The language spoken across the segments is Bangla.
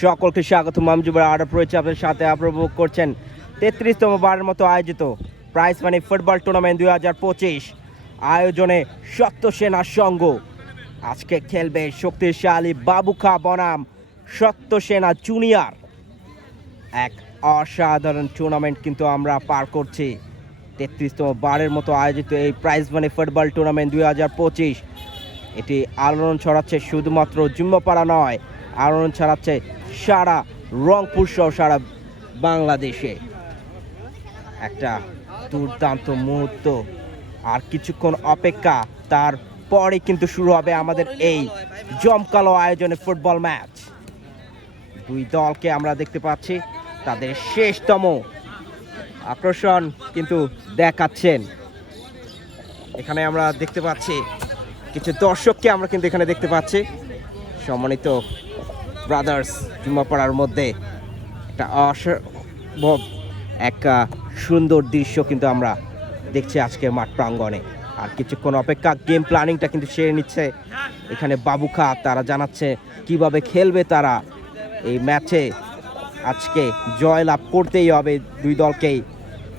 সকলকে স্বাগত। মামজুবের আরব রয়েছে আপনাদের সাথে। আপনারা উপভোগ করছেন 33তম বারের মতো আয়োজিত প্রাইজ মানি ফুটবল টুর্নামেন্ট 2025 আয়োজনে সত্য সেনা সংঘ আজকে খেলবে শক্তিশালী বাবুখা বনাম সত্য সেনা জুনিয়র। এক অসাধারণ টুর্নামেন্ট কিন্তু আমরা পার করছি। 33তম বারের মতো আয়োজিত এই প্রাইজ মানি ফুটবল টুর্নামেন্ট 2025 এটি আলোড়ন ছড়াচ্ছে শুধুমাত্র জুম্মাপাড়া নয়, আলোড়ন ছড়াচ্ছে সারা রংপুর সহ সারা বাংলাদেশে। একটা দুর্দান্ত মুহূর্ত, আর কিছুক্ষণ অপেক্ষা, তারপরে কিন্তু শুরু হবে আমাদের এই জমকালো আয়োজনে ফুটবল ম্যাচ। দুই দলকে আমরা দেখতে পাচ্ছি তাদের শেষতম আকর্ষণ কিন্তু দেখাচ্ছেন। এখানে আমরা দেখতে পাচ্ছি কিছু দর্শককে আমরা কিন্তু এখানে দেখতে পাচ্ছি। সম্মানিত ব্রাদার্স, জুম্মাপাড়ার মধ্যে একটা অসম্ভব একটা সুন্দর দৃশ্য কিন্তু আমরা দেখছি আজকে মাঠ প্রাঙ্গণে। আর কিছুক্ষণ অপেক্ষা, গেম প্ল্যানিংটা কিন্তু সেরে নিচ্ছে এখানে বাবুখা। তারা জানাচ্ছে কিভাবে খেলবে তারা এই ম্যাচে। আজকে জয়লাভ করতেই হবে দুই দলকেই,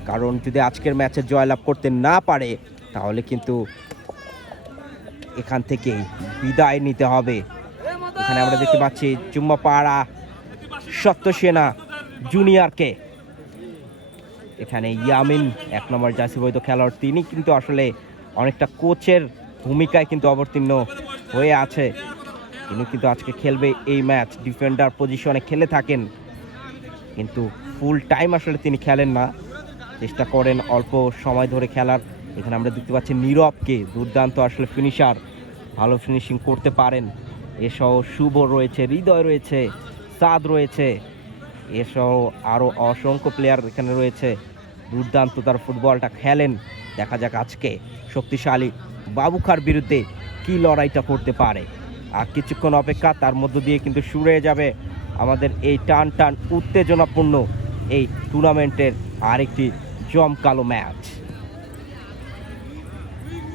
কারণ যদি আজকের ম্যাচে জয়লাভ করতে না পারে তাহলে কিন্তু এখান থেকেই বিদায় নিতে হবে। এখানে আমরা দেখতে পাচ্ছি জুম্মাপাড়া সত্য সেনা জুনিয়রকে। এখানে ইয়ামিন এক নম্বর জার্সি বৈধ খেলোয়াড়, তিনি কিন্তু আসলে অনেকটা কোচের ভূমিকায় কিন্তু অবতীর্ণ হয়ে আছে। তিনি কিন্তু আজকে খেলবে এই ম্যাচ। ডিফেন্ডার পজিশনে খেলে থাকেন, কিন্তু ফুল টাইম আসলে তিনি খেলেন না, চেষ্টা করেন অল্প সময় ধরে খেলার। এখানে আমরা দেখতে পাচ্ছি নীরবকে, দুর্দান্ত আসলে ফিনিশার, ভালো ফিনিশিং করতে পারেন। এসহ শুভ রয়েছে, হৃদয় রয়েছে, সাদ রয়েছে, এসহ আরও অসংখ্য প্লেয়ার এখানে রয়েছে। দুর্দান্ত তার ফুটবলটা খেলেন। দেখা যাক আজকে শক্তিশালী বাবুখার বিরুদ্ধে কি লড়াইটা করতে পারে। আর কিছুক্ষণ অপেক্ষা, তার মধ্য দিয়ে কিন্তু শুরু হয়ে যাবে আমাদের এই টান টান উত্তেজনাপূর্ণ এই টুর্নামেন্টের আরেকটি জমকালো ম্যাচ।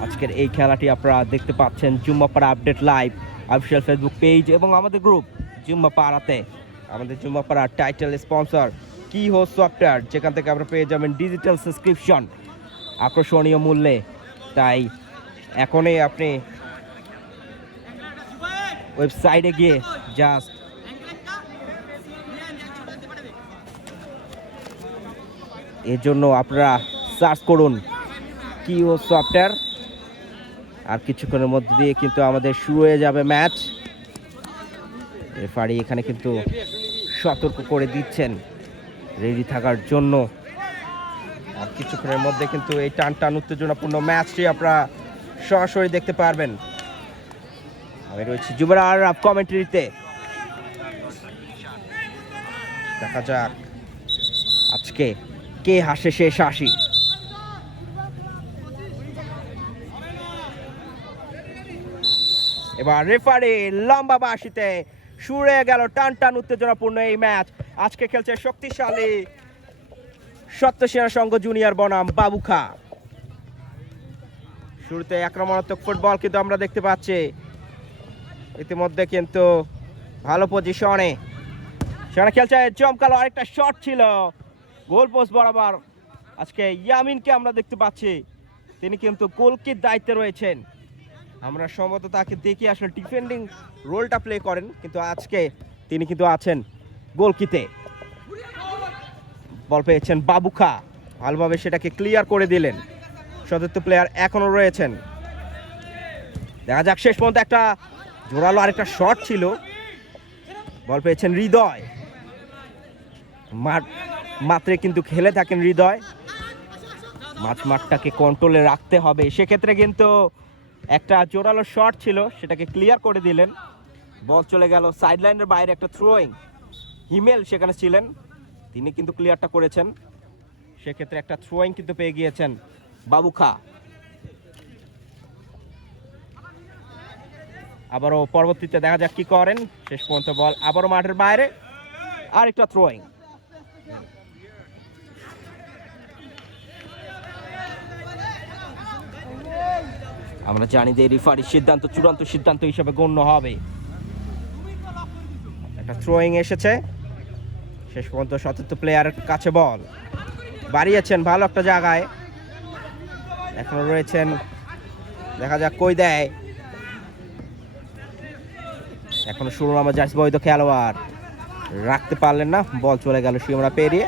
আজকের এই খেলাটি আপনারা দেখতে পাচ্ছেন Jummapara update live official Facebook page এবং আমাদের গ্রুপ জুম্মাপাড়াতে। আমাদের জুম্মাপাড়ার টাইটেল স্পন্সর কি হোস্ট সফটওয়্যার, যেখান থেকে আপনারা পেয়ে যাবেন ডিজিটাল সাবস্ক্রিপশন আকর্ষণীয় মূল্যে। তাই এখনই আপনি ওয়েবসাইটে গিয়ে জাস্ট এর জন্য আপনারা সার্চ করুন কি হোস্ট সফটওয়্যার। আর কিছুক্ষণের মধ্যে দিয়ে কিন্তু আমাদের শুরু হয়ে যাবে ম্যাচ। রেফারি এখানে কিন্তু সতর্ক করে দিচ্ছেন রেডি থাকার জন্য। আর কিছুক্ষণের মধ্যে কিন্তু এই টান টান উত্তেজনাপূর্ণ ম্যাচটি আপনারা সরাসরি দেখতে পারবেন। আমি রয়েছি জুবের আরব কমেন্ট্রিতে। দেখা যাক আজকে কে হাসে শেষ হাসি। এবার রেফারি লম্বা বাঁশিতে শুরু হয়ে গেল টান টান উত্তেজনাপূর্ণ এই ম্যাচ। আজকে খেলছে শক্তিশালী সত্য সেনা সংঘ জুনিয়র বনাম বাবুখা। শুরুতে আক্রমণাত্মক ফুটবল কিন্তু আমরা দেখতে পাচ্ছি। ইতিমধ্যে কিন্তু ভালো পজিশনে সেখানে খেলছে, জমকালো আরেকটা শট ছিল গোল পোস্ট বরাবর। আজকে ইয়ামিনকে আমরা দেখতে পাচ্ছি, তিনি কিন্তু গোলকির দায়িত্বে রয়েছেন। আমরা সম্ভবত তাকে দেখি আসলে ডিফেন্ডিং রোলটা প্লে করেন, কিন্তু আজকে তিনি কিন্তু আছেন গোলকিতে। বল পেয়েছেন বাবুখা, ভালোভাবে সেটাকে ক্লিয়ার করে দিলেন। সতীর্থ প্লেয়ার এখনো রয়েছেন। দেখা যাক শেষ পর্যন্ত একটা জোরালো আরেকটা শট ছিল। বল পেয়েছেন হৃদয়, মাত্রে কিন্তু খেলে থাকেন হৃদয়। মাঠটাকে কন্ট্রোলে রাখতে হবে, সেক্ষেত্রে কিন্তু একটা জোরালো শট ছিল, সেটাকে ক্লিয়ার করে দিলেন। বল চলে গেল সাইড লাইনের বাইরে, একটা থ্রোয়িং। হিমেল সেখানে ছিলেন, তিনি কিন্তু ক্লিয়ারটা করেছেন। সেক্ষেত্রে একটা থ্রোয়িং কিন্তু পেয়ে গিয়েছেন বাবুখা। আবারও পরবর্তীতে দেখা যাক কি করেন। শেষ পর্যন্ত বল আবারও মাঠের বাইরে, আর একটা থ্রোয়িং। আমরা জানি যে রেফারির সিদ্ধান্ত চূড়ান্ত সিদ্ধান্ত হিসেবে গণ্য হবে। একটা থ্রোয়িং এসেছে, শেষ পর্যন্ত সতীর্থ প্লেয়ারের কাছে বল বাড়িয়েছেন ভালো একটা জায়গায়, এখনো রয়েছেন, দেখা যাক কই দেয়। এখনো শুরু আমার জার্সি বৈধ খেলোয়াড় রাখতে পারলেন না, বল চলে গেল সীমানা পেরিয়ে,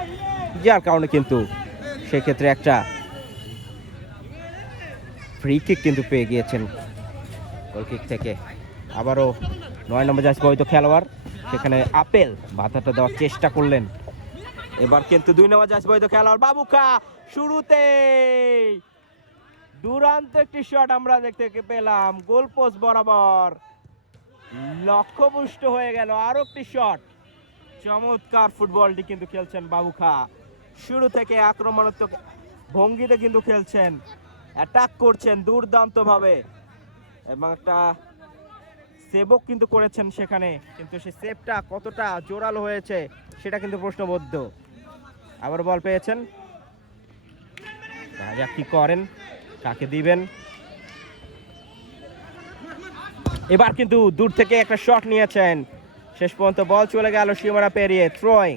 যার কারণে কিন্তু সেক্ষেত্রে একটা ফ্রি কিক কিন্তু পেয়ে গিয়েছেন গোল কিক থেকে। আবারও 9 নম্বর জার্সি বৈধ খেলোয়াড়, সেখানে আপেল বাধাটা দেওয়ার চেষ্টা করলেন। এবার কিন্তু 2 নম্বর জার্সি বৈধ খেলোয়াড় বাবুখা, শুরুতে দুরান্ত একটি শট আমরা দেখতে পেলাম, গোল পোস্ট বরাবর লক্ষ্যপুষ্ট হয়ে গেল আরো একটি শট। চমৎকার ফুটবলটি কিন্তু খেলছেন বাবুখা, শুরু থেকে আক্রমণাত্মক ভঙ্গিতে কিন্তু খেলছেন, অ্যাটাক করছেন দুর্দান্ত ভাবে, এবং একটা সেভও কিন্তু করেছেন সেখানে, কিন্তু সেই সেভটা কতটা জোরালো হয়েছে সেটা কিন্তু প্রশ্নবোধ্য। আবার বল পেয়েছেন, দেখা যাক কি করেন, কাকে দিবেন। এবার কিন্তু দূর থেকে একটা শট নিয়েছেন, শেষ পর্যন্ত বল চলে গেল সীমানা পেরিয়ে, থ্রোয়িং।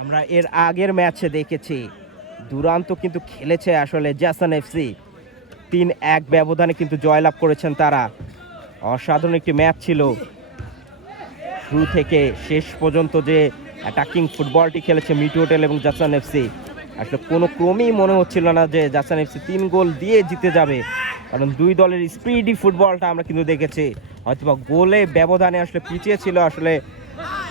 আমরা এর আগের ম্যাচে দেখেছি দুরান্ত কিন্তু খেলেছে আসলে জ্যাসন এফসি, 3-1 ব্যবধানে কিন্তু জয়লাভ করেছেন তারা। অসাধারণ একটি ম্যাচ ছিল, শুরু থেকে শেষ পর্যন্ত যে অ্যাটাকিং ফুটবলটি খেলেছে মিটু হোটেল এবং জ্যাসন এফসি, আসলে কোনো ক্রমেই মনে হচ্ছিল না যে জ্যাসন এফসি 3 গোল দিয়ে জিতে যাবে, কারণ দুই দলের স্পিডি ফুটবলটা আমরা কিন্তু দেখেছি। হয়তোবা গোলে ব্যবধানে আসলে পিছিয়ে ছিল আসলে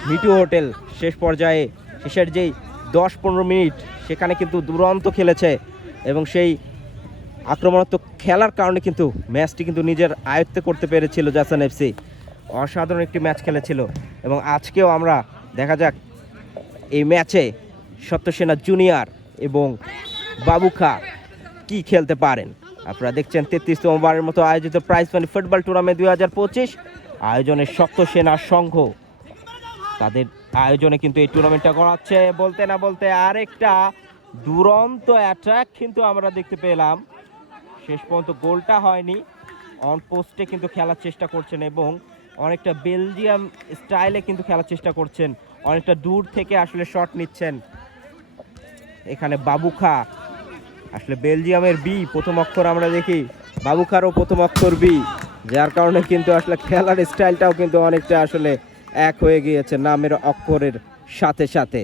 মিটু হোটেল, শেষ পর্যায়ে শেষের যেই 10-15 মিনিট সেখানে কিন্তু দুরন্ত খেলেছে, এবং সেই আক্রমণাত্মক খেলার কারণে কিন্তু ম্যাচটি কিন্তু নিজের আয়ত্তে করতে পেরেছিল জ্যাসন এফসি। অসাধারণ একটি ম্যাচ খেলেছিল, এবং আজকেও আমরা দেখা যাক এই ম্যাচে সত্যসেনা জুনিয়র এবং বাবুখা কি খেলতে পারেন। আপনারা দেখছেন 33তম বারের মতো আয়োজিত প্রাইজ মানি ফুটবল টুর্নামেন্ট 2025 আয়োজনের সত্যসেনা সংঘ, তাদের আয়োজনে কিন্তু এই টুর্নামেন্টটা করাচ্ছে। বলতে না বলতে আরেকটা দুরন্ত অ্যাটাক কিন্তু আমরা দেখতে পেলাম, শেষ পর্যন্ত গোলটা হয়নি, অন পোস্টে কিন্তু খেলার চেষ্টা করছেন, এবং অনেকটা বেলজিয়াম স্টাইলে কিন্তু খেলার চেষ্টা করছেন, অনেকটা দূর থেকে আসলে শট নিচ্ছেন। এখানে বাবুখা, আসলে বেলজিয়ামের বি প্রথম অক্ষর আমরা দেখি, বাবুখারও প্রথম অক্ষর বি, যার কারণে কিন্তু আসলে খেলার স্টাইলটাও কিন্তু অনেকটা আসলে এক হয়ে গিয়েছে নামের অক্ষরের সাথে সাথে।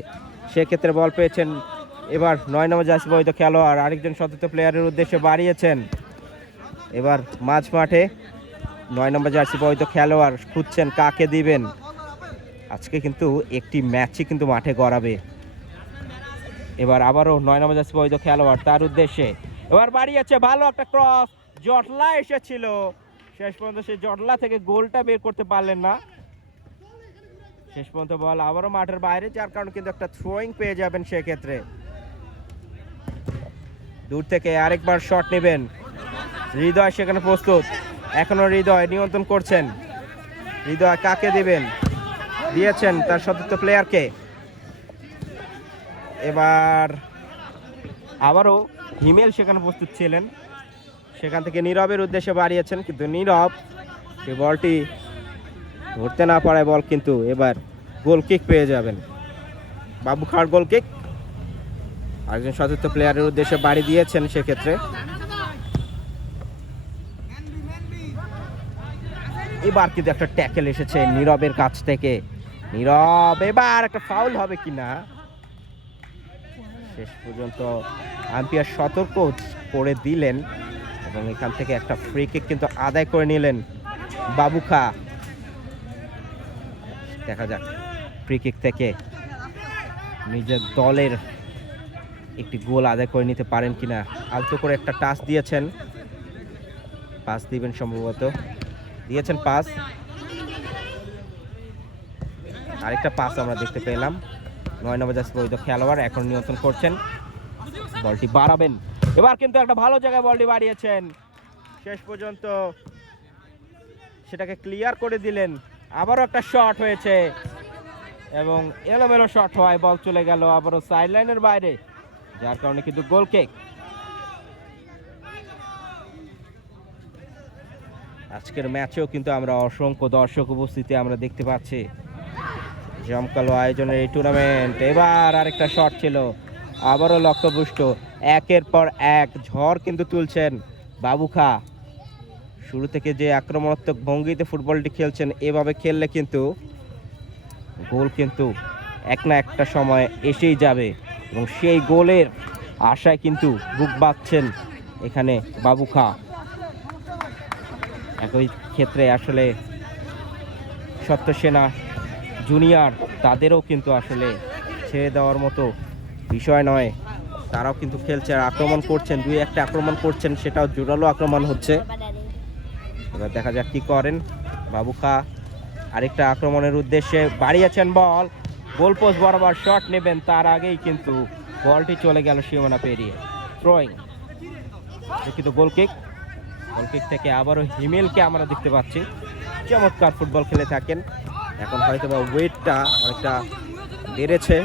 সেক্ষেত্রে বল পেয়েছেন, এবার 9 নম্বর জার্সি বৈধ খেলোয়াড় আরেকজন সতীর্থ প্লেয়ারের উদ্দেশ্যে বাড়িয়েছেন। এবার মাঝ মাঠে 9 নম্বর জার্সি বৈধ খেলোয়াড় খুঁজছেন কাকে দিবেন। আজকে কিন্তু একটি ম্যাচই কিন্তু মাঠে গড়াবে। এবার আবারও 9 নম্বর জার্সি বৈধ খেলোয়াড় তার উদ্দেশ্যে, এবার বাড়িয়েছে, ভালো একটা ক্রস, জটলা এসেছিল, শেষ পর্যন্ত সেই জটলা থেকে গোলটা বের করতে পারলেন না। শেষ পর্যন্ত বল আবারও মাঠের বাইরে, যার কারণে কিন্তু একটা থ্রোয়িং পেয়ে যাবেন। সেক্ষেত্রে দূর থেকে আরেকবার শট নেবেন, হৃদয় সেখানে প্রস্তুত, এখনো হৃদয় নিয়ন্ত্রণ করছেন, হৃদয় কাকে দিবেন, দিয়েছেন তার সতীর্থ প্লেয়ারকে। এবার আবারও হিমেল সেখানে প্রস্তুত ছিলেন, সেখান থেকে নীরবের উদ্দেশ্যে বাড়িয়েছেন, কিন্তু নীরব সেই বলটি ধরতে না পারায় বল কিন্তু এবার গোল কিক পেয়ে যাবেন। বাবুখার গোল কিক, আরেকজন সতীর্থ প্লেয়ারের উদ্দেশ্যে বাড়ি দিয়েছেন। সেক্ষেত্রে এবার কিন্তু একটা ট্যাকেল এসেছে নীরবের কাছ থেকে, নীরব এবার একটা ফাউল হবে কিনা, শেষ পর্যন্ত আম্পায়ার সতর্ক করে দিলেন, এবং এখান থেকে একটা ফ্রি কিক কিন্তু আদায় করে নিলেন বাবুখা। দেখা যাক ফ্রি কিক থেকে নিজের দলের একটি গোল আদায় করে নিতে পারেন কিনা। আলতো করে একটা টাচ দিয়েছেন, পাস দিবেন সম্ভবত, দিয়েছেন পাস, আরেকটা পাস আমরা দেখতে পেলাম। 9 নম্বর জার্সি বৈধ খেলোয়াড় এখন নিয়ন্ত্রণ করছেন, বলটি বাড়াবেন, এবার কিন্তু একটা ভালো জায়গায় বলটি বাড়িয়েছেন, শেষ পর্যন্ত সেটাকে ক্লিয়ার করে দিলেন। আবারও একটা শট হয়েছে, এবং এলোমেলো শট হওয়ায় বল চলে গেল আবারও সাইড লাইনের বাইরে, যার কারণে কিন্তু গোল কিক। আজকের ম্যাচেও কিন্তু আমরা অসংখ্য দর্শক উপস্থিতি আমরা দেখতে পাচ্ছি। জমকালো আয়োজনের এই টুর্নামেন্ট। এবার আরেকটা শট ছিল, আবারও লক্ষ্যপুষ্ট। একের পর এক ঝড় কিন্তু তুলছেন বাবু খা। শুরু থেকে যে আক্রমণাত্মক ভঙ্গিতে ফুটবলটি খেলছেন, এভাবে খেললে কিন্তু গোল কিন্তু এক না একটা সময় এসেই যাবে, এবং সেই গোলের আশায় কিন্তু বুক বাঁধছেন এখানে বাবু খা। একই ক্ষেত্রে আসলে সত্যসেনা জুনিয়র, তাদেরও কিন্তু আসলে ছেড়ে দেওয়ার মতো বিষয় নয়। তারাও কিন্তু খেলছে আর আক্রমণ করছেন, দুই একটা আক্রমণ করছেন, সেটাও জোরালো আক্রমণ হচ্ছে। এবার দেখা যাক কি করেন বাবু খা। আরেকটা আক্রমণের উদ্দেশ্যে বাড়িয়েছেন বল, গোলপোস্ট বরাবর শট নেবেন, তার আগেই কিন্তু বলটি চলে গেল সীমানা পেরিয়ে। থ্রোয়িং, কিন্তু গোলকিক। গোলকিক থেকে আবারও হিমেলকে আমরা দেখতে পাচ্ছি, চমৎকার ফুটবল খেলে থাকেন। এখন হয়তো বা ওয়েটটা অনেকটা বেড়েছে,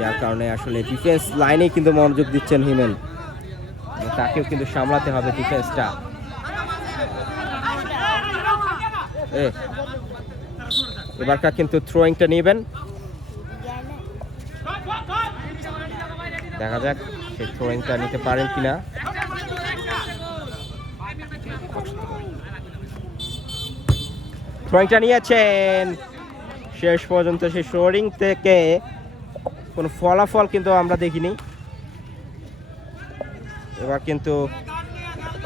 যার কারণে আসলে ডিফেন্স লাইনেই কিন্তু মনোযোগ দিচ্ছেন হিমেল। তাকেও কিন্তু সামলাতে হবে ডিফেন্সটা। এবারকার কিন্তু থ্রোয়িংটা নেবেন, দেখা যাক সেই থ্রোয়িংটা নিতে পারেন কিনা। থ্রোয়িংটা নিয়েছেন, শেষ পর্যন্ত সেই থ্রোয়িং থেকে কোনো ফলাফল কিন্তু আমরা দেখিনি। এবার কিন্তু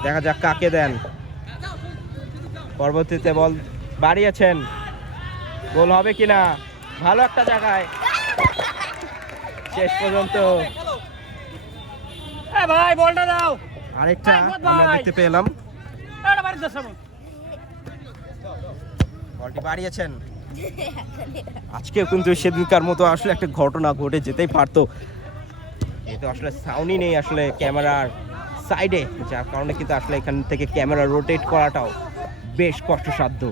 দেখা যাক কাকে দেন। পরবর্তীতে বল বাড়িয়েছেন, গোল হবে কিনা। ভালো একটা জায়গায় শেষ পর্যন্ত বলটা দাও। আরেকটা আমরা দেখতে পেলাম, বলটি বাড়িয়েছেন। আজকেও কিন্তু সেদিনকার মতো আসলে একটা ঘটনা ঘটে যেতেই পারতো, যেহেতু আসলে সাউন্ডই নেই আসলে ক্যামেরার সাইডে, যার কারণে কিন্তু আসলে এখান থেকে ক্যামেরা রোটেট করাটাও বেশ কষ্টসাধ্য।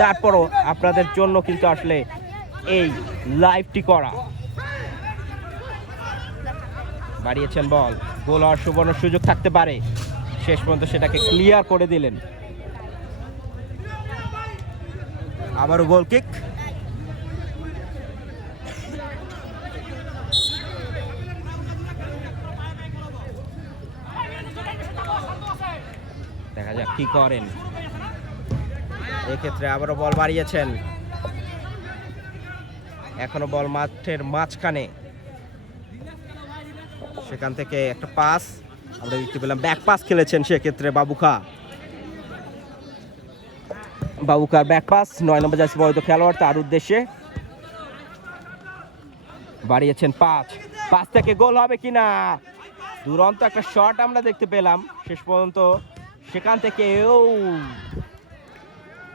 তারপরও আপনাদের জন্য কিন্তু আসলে এই লাইভটি করা। বাড়িয়েছেন বল, গোল হওয়ার সুবর্ণ সুযোগ থাকতে পারে, শেষ পর্যন্ত সেটাকে ক্লিয়ার করে দিলেন। আবারও গোল কিক। দেখা যাক কি করেন। এক্ষেত্রে আবারও বল বাড়িয়েছেন, এখনো বল মাঠের মাঝখানে। সেখান থেকে একটা পাস আমরা দেখতে পেলাম, ব্যাক পাস খেলেছেন সেক্ষেত্রে বাবুখা। বাবুখার ব্যাক পাস, 9 নম্বর জার্সি বৈধ খেলোয়াড়, তার উদ্দেশ্যে বাড়িয়েছেন পাঁচ থেকে গোল হবে কিনা। দুরন্ত একটা শট আমরা দেখতে পেলাম শেষ পর্যন্ত, সেখান থেকেও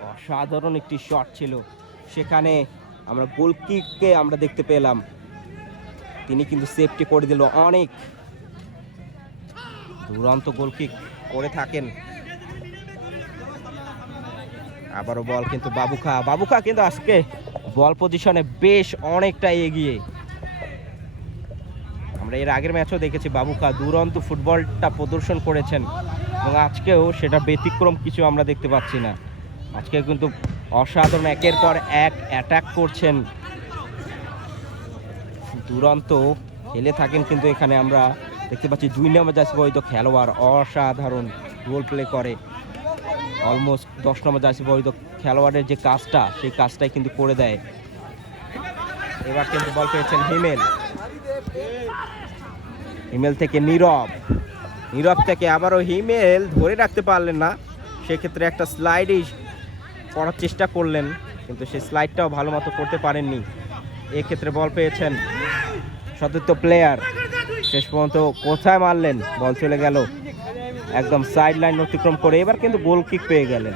অসাধারণ একটি শট ছিল। সেখানে আমরা গোলকিককে আমরা দেখতে পেলাম, তিনি কিন্তু সেভটি করে দিল। অনেক দুরন্ত গোলকিক করে থাকেন। আবারও বল কিন্তু বাবুখা কিন্তু আজকে বল পজিশনে বেশ অনেকটা এগিয়ে। আমরা এর আগের ম্যাচও দেখেছি বাবুখা দুরন্ত ফুটবলটা প্রদর্শন করেছেন, এবং আজকেও সেটা ব্যতিক্রম কিছু আমরা দেখতে পাচ্ছি না। আজকে কিন্তু অসাধারণ একের পর এক অ্যাটাক করছেন, দুরন্ত খেলে থাকেন। কিন্তু এখানে আমরা দেখতে পাচ্ছি 2 নম্বর জার্সি বৈধ খেলোয়াড় অসাধারণ রোল প্লে করে। অলমোস্ট 10 নম্বর জার্সি বৈধ খেলোয়াড়ের যে কাজটা, সেই কাজটাই কিন্তু করে দেয়। এবার কিন্তু বল পেয়েছেন হিমেল থেকে নীরব থেকে আবারও হিমেল ধরে রাখতে পারলেন না। সেক্ষেত্রে একটা স্লাইডই করার চেষ্টা করলেন, কিন্তু সেই স্লাইডটাও ভালো মতো করতে পারেননি। এক্ষেত্রে বল পেয়েছেন সতীর্থ প্লেয়ার, শেষ পর্যন্ত কোথায় মারলেন, বল চলে গেল একদম সাইড লাইন অতিক্রম করে। এবার কিন্তু গোল কিক পেয়ে গেলেন।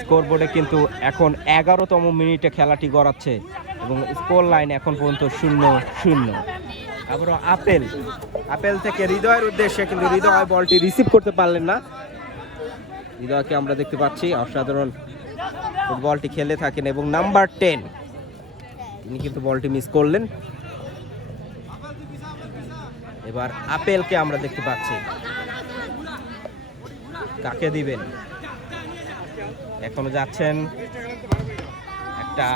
স্কোরবোর্ডে কিন্তু এখন 11তম মিনিটে খেলাটি গড়াচ্ছে, এবং স্কোর লাইন এখন পর্যন্ত 0-0। আবারও আপেল থেকে হৃদয়ের উদ্দেশ্যে, কিন্তু হৃদয় বলটি রিসিভ করতে পারলেন না। হৃদয়কে আমরা দেখতে পাচ্ছি অসাধারণ ফুটবলটি খেলে থাকেন, এবং নাম্বার 10 তিনি কিন্তু বলটি মিস করলেন। এবার আপেলকে আমরা দেখতে পাচ্ছি, কাকে দিবেন? এখনো যাচ্ছেন, একটা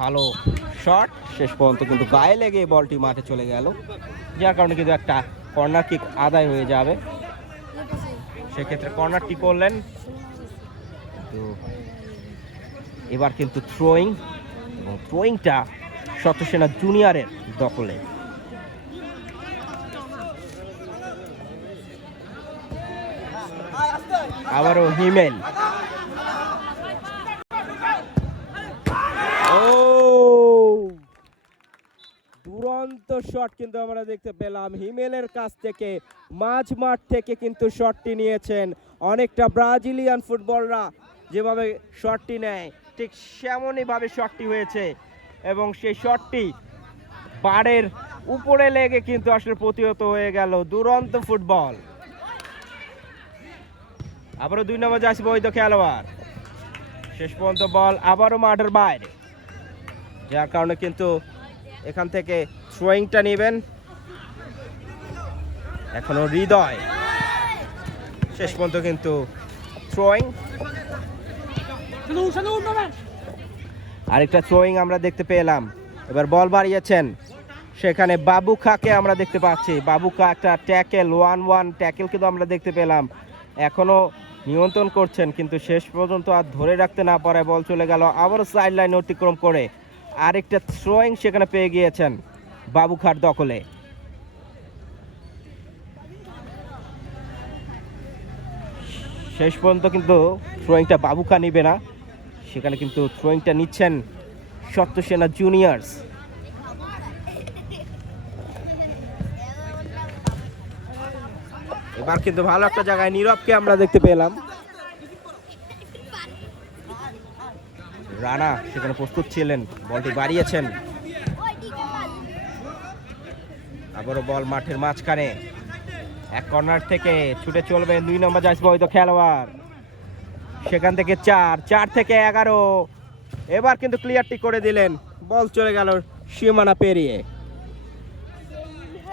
ভালো শট, শেষ পর্যন্ত কিন্তু গায়ে লেগে বলটি মাঠে চলে গেল, যার কারণে কিন্তু একটা কর্নার কিক আদায় হয়ে যাবে। সেক্ষেত্রে কর্নারটি করলেন। তো এবার কিন্তু থ্রোয়িং, এবং থ্রোয়িংটা সত্যসেনা জুনিয়রের দখলে। আবারও হিমেল, দুরন্ত শট কিন্তু আমরা দেখতে পেলাম হিমেলের কাছ থেকে। মাঝ মাঠ থেকে কিন্তু শটটি নিয়েছেন। অনেকটা ব্রাজিলিয়ান ফুটবলরা যেভাবে শটটি নেয় ঠিক সেমনই ভাবে শটটি হয়েছে, এবং সেই শটটি বারের উপরে লেগে কিন্তু আসলে প্রতিহত হয়ে গেল। দুরন্ত ফুটবল। আবারও 2 নম্বর জার্সি বৈধ খেলোয়াড়, শেষ পর্যন্ত বল আবারও মাঠের বাইরে, যার কারণে কিন্তু এখান থেকে থ্রোয়িংটা নেবেন। এখনো হৃদয়, শেষ পর্যন্ত কিন্তু থ্রোয়িং। আরেকটা থ্রোয়িং আমরা দেখতে পেলাম। এবার বল বাড়িয়েছেন, সেখানে বাবু খাকে আমরা দেখতে পাচ্ছি। বাবু খা একটা ট্যাকেল, 1-1 ট্যাকেল কিন্তু আমরা দেখতে পেলাম। এখনো নিয়ন্ত্রণ করছেন, কিন্তু শেষ পর্যন্ত আর ধরে রাখতে না পারায় বল চলে গেল আবারও সাইড লাইন অতিক্রম করে। আরেকটা থ্রোয়িং সেখানে পেয়ে গিয়েছেন বাবু খার দখলে। শেষ পর্যন্ত কিন্তু থ্রোয়িংটা বাবু খা নিবে না, সেখানে কিন্তু থ্রোয়িংটা নিচ্ছেন সত্যসেনা জুনিয়র্স। এবার কিন্তু ভালো একটা জায়গায় নীরবকে আমরা দেখতে পেলাম। রানা সেখানে প্রস্তুত ছিলেন, বলটি বাড়িয়েছেন। আবারও বল মাঠের মাঝখানে, এক কর্নার থেকে ছুটে চলবেন 2 নম্বর জার্সি বৈধ খেলোয়াড়। সেখান থেকে 4 থেকে 11। এবার কিন্তু ক্লিয়ারটি করে দিলেন, বল চলে গেল সীমানা পেরিয়ে।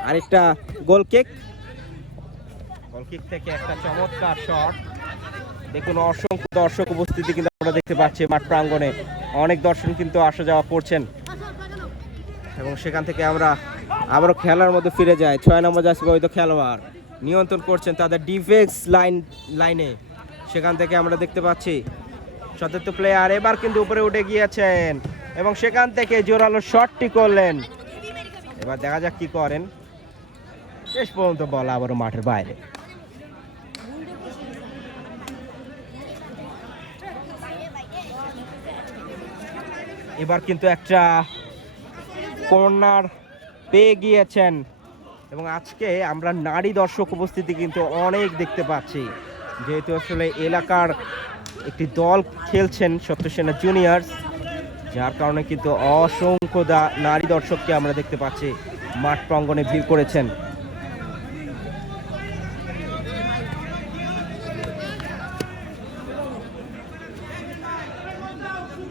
আরেকটা গোল কিক, গোল কিক থেকে একটা চমৎকার শট। দেখুন অসংখ্য দর্শক উপস্থিতি কিন্তু আমরা দেখতে পাচ্ছি মাঠ প্রাঙ্গণে। অনেক দর্শক কিন্তু আসা যাওয়া করছেন, এবং সেখান থেকে আমরা আবারও খেলার মধ্যে ফিরে যাই। 6 নম্বর জার্সি বৈধ খেলোয়াড় নিয়ন্ত্রণ করছেন তাদের ডিফেন্স লাইনে। সেখান থেকে আমরা দেখতে পাচ্ছি সতীর্থ প্লেয়ার এবার কিন্তু উপরে উঠে গিয়েছেন, এবং সেখান থেকে জোরালো শটটি করলেন। এবার দেখা যাক কি করেন। শেষ পর্যন্ত বল আবারও মাঠের বাইরে। এবার কিন্তু একটা কর্নার পেয়ে গিয়েছেন, এবং আজকে আমরা নারী দর্শক উপস্থিতি কিন্তু অনেক দেখতে পাচ্ছি, যেহেতু আসলে এলাকার একটি দল খেলছেন সত্যসেনা জুনিয়র্স, যার কারণে কিন্তু অসংখ্য নারী দর্শককে আমরা দেখতে পাচ্ছি মাঠ প্রাঙ্গণে ভিড় করেছেন।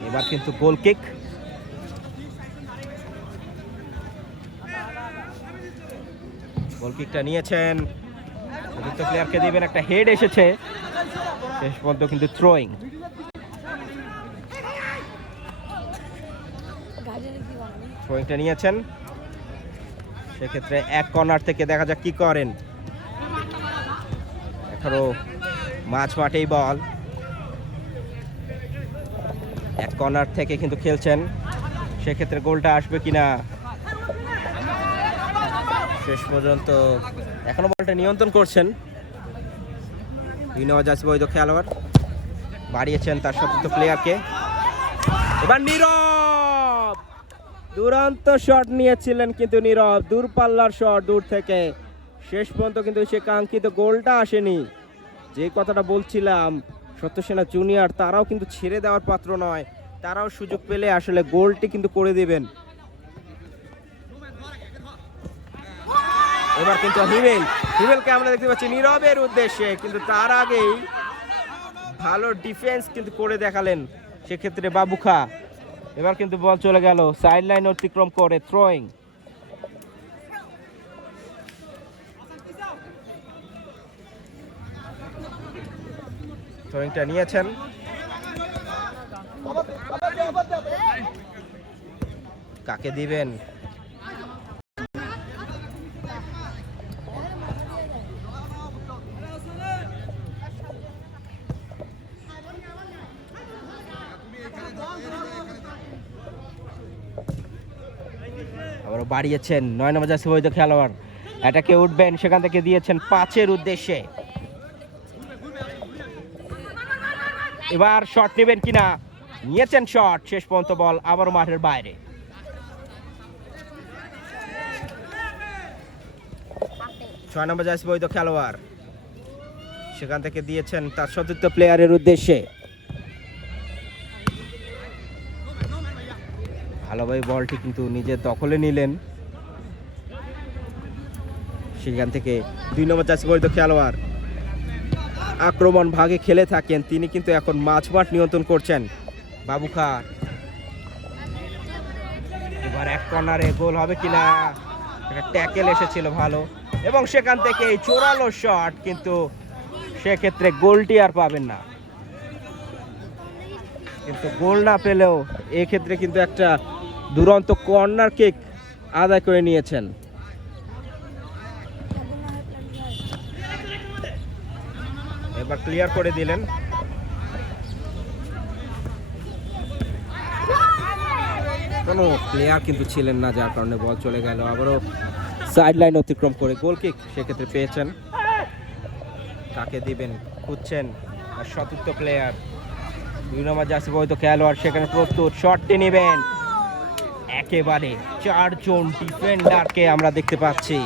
এবার কিন্তু গোল কিক, গোল কিকটা নিয়েছেন, চতুর্থ প্লেয়ারকে দিবেন, একটা হেড এসেছে, শেষ পর্যন্ত কিন্তু থ্রোয়িং। থ্রোয়িংটা নিয়েছেন, সেক্ষেত্রে এক কর্নার থেকে দেখা যাক কি করেন। এখনো মাঝ মাঠেই বল, এক কর্নার থেকে কিন্তু খেলছেন, সেক্ষেত্রে গোলটা আসবে কিনা। শেষ পর্যন্ত এখনো বলটা নিয়ন্ত্রণ করছেন 2 নম্বর জার্সি বৈধ খেলোয়াড়, বাড়িয়েছেন তার সতীর্থ প্লেয়ারকে। এবার নীরব, দুরন্ত শট নিয়েছিলেন কিন্তু নীরব, দূরপাল্লার শট দূর থেকে। শেষ পর্যন্ত কিন্তু সে কাঙ্ক্ষিত গোলটা আসেনি। যে কথাটা বলছিলাম, সত্যসেনা জুনিয়র তারাও কিন্তু ছেড়ে দেওয়ার পাত্র নয়, তারাও সুযোগ পেলে আসলে গোলটি কিন্তু করে দিবেন। এবার কিন্তু হিমেলকে আমরা দেখতে পাচ্ছি নীরবের উদ্দেশ্যে, কিন্তু তার আগেই ভালো ডিফেন্স কিন্তু করে দেখালেন সেক্ষেত্রে বাবু খা। এবার কিন্তু বল চলে গেল সাইড লাইন অতিক্রম করে, থ্রোয়িং। থ্রোয়িংটা নিয়েছেন, কাকে দিবেন? আবারও বাড়িয়েছেন 9 নম্বর জার্সি বৈধ খেলোয়াড়, এটাকে উঠবেন, সেখান থেকে দিয়েছেন 5-এর উদ্দেশ্যে। এবার শট নেবেন কিনা, নিয়েছেন শট, শেষ পর্যন্ত বল আবারও মাঠের বাইরে। ছয় নম্বর জার্সি বৈধ খেলোয়াড়, সেখান থেকে দিয়েছেন তার সতীর্থ প্লেয়ারের উদ্দেশ্যে। ভালোভাবে বলটি কিন্তু নিজের দখলে নিলেন। সেখান থেকে 2 নম্বর জার্সি বৈধ খেলোয়াড় আক্রমণ ভাগে খেলে থাকেন, তিনি কিন্তু এখন মাঝমাঠ নিয়ন্ত্রণ করছেন। বাবু খা, এবার এক কর্নারে গোল হবে কিনা, একটা ট্যাকেল এসেছিল ভালো, এবং সেখান থেকে এই জোরালো শট, কিন্তু সেক্ষেত্রে গোলটি আর পাবেন না। কিন্তু গোল না পেলেও এক্ষেত্রে কিন্তু একটা দুরন্ত কর্নার কিক আদায় করে নিয়েছেন। এবার ক্লিয়ার করে দিলেন। কোনো প্লেয়ার কিন্তু ছিলেন না, যার কারণে বল চলে গেল। আবারও সাইড লাইন অতিক্রম করে গোল কিক সেক্ষেত্রে পেয়েছেন। কাকে দিবেন খুঁজছেন, আর সতীর্থ প্লেয়ার 2 নম্বর জার্সি বৈধ খেলোয়াড় সেখানে প্রস্তুত, শটটি নেবেন। একেবারে 4 জন ডিফেন্ডারকে আমরা দেখতে পাচ্ছি,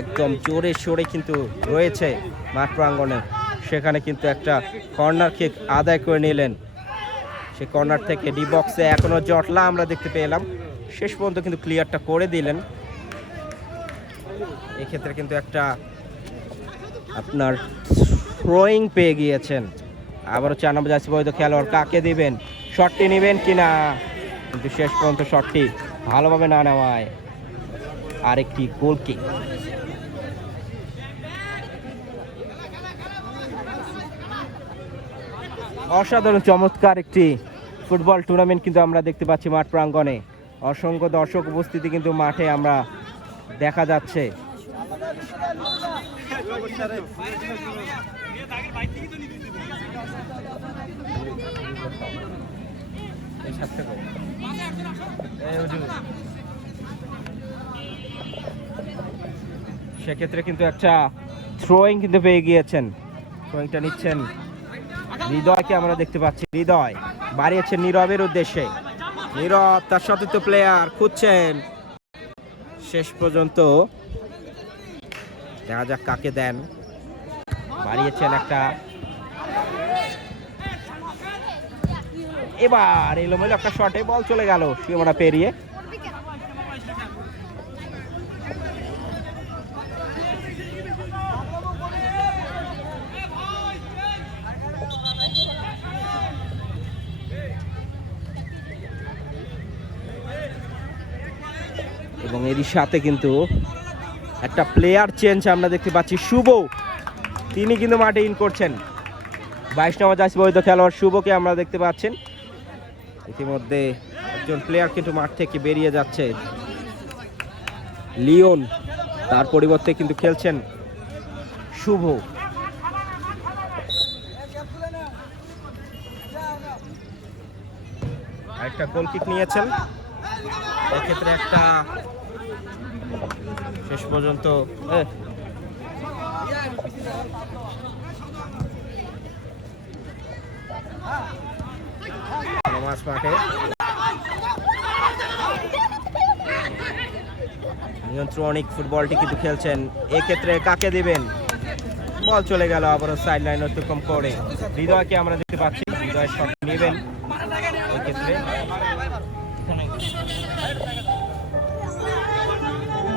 একদম জোরে সোরে কিন্তু রয়েছে মাঠ প্রাঙ্গণে। সেখানে কিন্তু একটা কর্নার কিক আদায় করে নিলেন। সে কর্নার থেকে ডি বক্সে এখনো জটলা আমরা দেখতে পেলাম, শেষ পর্যন্ত কিন্তু ক্লিয়ারটা করে দিলেন। এক্ষেত্রে কিন্তু একটা আপনার থ্রোয়িং পেয়ে গিয়েছেন। আবারও 4 নম্বর জার্সি বৈধ খেলোয়াড়, কাকে দিবেন, শটটি নেবেন কিনা, কিন্তু শেষ পর্যন্ত শটটি ভালোভাবে না নেওয়ায় আরেকটি গোল কিক। অসাধারণ চমৎকার একটি ফুটবল টুর্নামেন্ট কিন্তু আমরা দেখতে পাচ্ছি মাঠ প্রাঙ্গণে। অসংখ্য দর্শক উপস্থিতি কিন্তু মাঠে আমরা দেখা যাচ্ছে। সেক্ষেত্রে কিন্তু একটা থ্রোয়িং কিন্তু পেয়ে গিয়েছেন, থ্রোয়িংটা নিচ্ছেন হৃদয়কে আমরা দেখতে পাচ্ছি। হৃদয় বাড়িয়েছেন নীরবের উদ্দেশ্যে, নীরব তার সতীর্থ প্লেয়ার খুঁজছেন, শেষ পর্যন্ত দেখা যাক কাকে দেন। বাড়িয়েছেন একটা, এবার এলোমেলো একটা শটে বল চলে গেল সীমানা পেরিয়ে। এবং এরই সাথে কিন্তু একটা প্লেয়ার চেঞ্জ আমরা দেখতে পাচ্ছি, শুভ, তিনি কিন্তু মাঠে ইন করছেন। 22 নম্বর জার্সি বৈধ খেলোয়াড় শুভকে আমরা দেখতে পাচ্ছেন। ইতিমধ্যে একজন প্লেয়ার কিন্তু মাঠ থেকে বেরিয়ে যাচ্ছে, লিওন, তার পরিবর্তে কিন্তু খেলছেন শুভ। একটা গোল কিক নিয়েছেন, এক্ষেত্রে একটা শেষ পর্যন্ত মাঠে নিয়ন্ত্রণিক ফুটবলটি কিন্তু খেলছেন। এক্ষেত্রে কাকে দিবেন, বল চলে গেল আবারও সাইড লাইন অতিক্রম করে। হৃদয়কে আমরা দেখতে পাচ্ছি, হৃদয় শট নেবেন। এক্ষেত্রে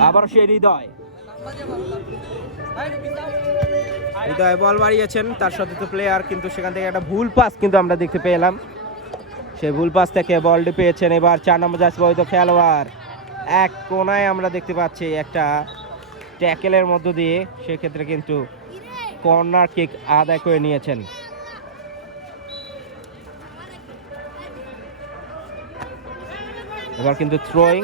আবার সেই হৃদয় বল বাড়িয়েছেন, তার সাথে তো প্লেয়ার, কিন্তু সেখান থেকে একটা ভুল পাস কিন্তু আমরা দেখতে পেলাম। সেই ভুল পাস থেকে বলটি পেয়েছেন এবার 4 নম্বর জার্সি বৈধ খেলোয়াড়। এক কোনায় আমরা দেখতে পাচ্ছি একটা ট্যাকেলের মধ্য দিয়ে, সেক্ষেত্রে কিন্তু কর্নার কিক আদায় করে নিয়েছেন। এবার কিন্তু থ্রোয়িং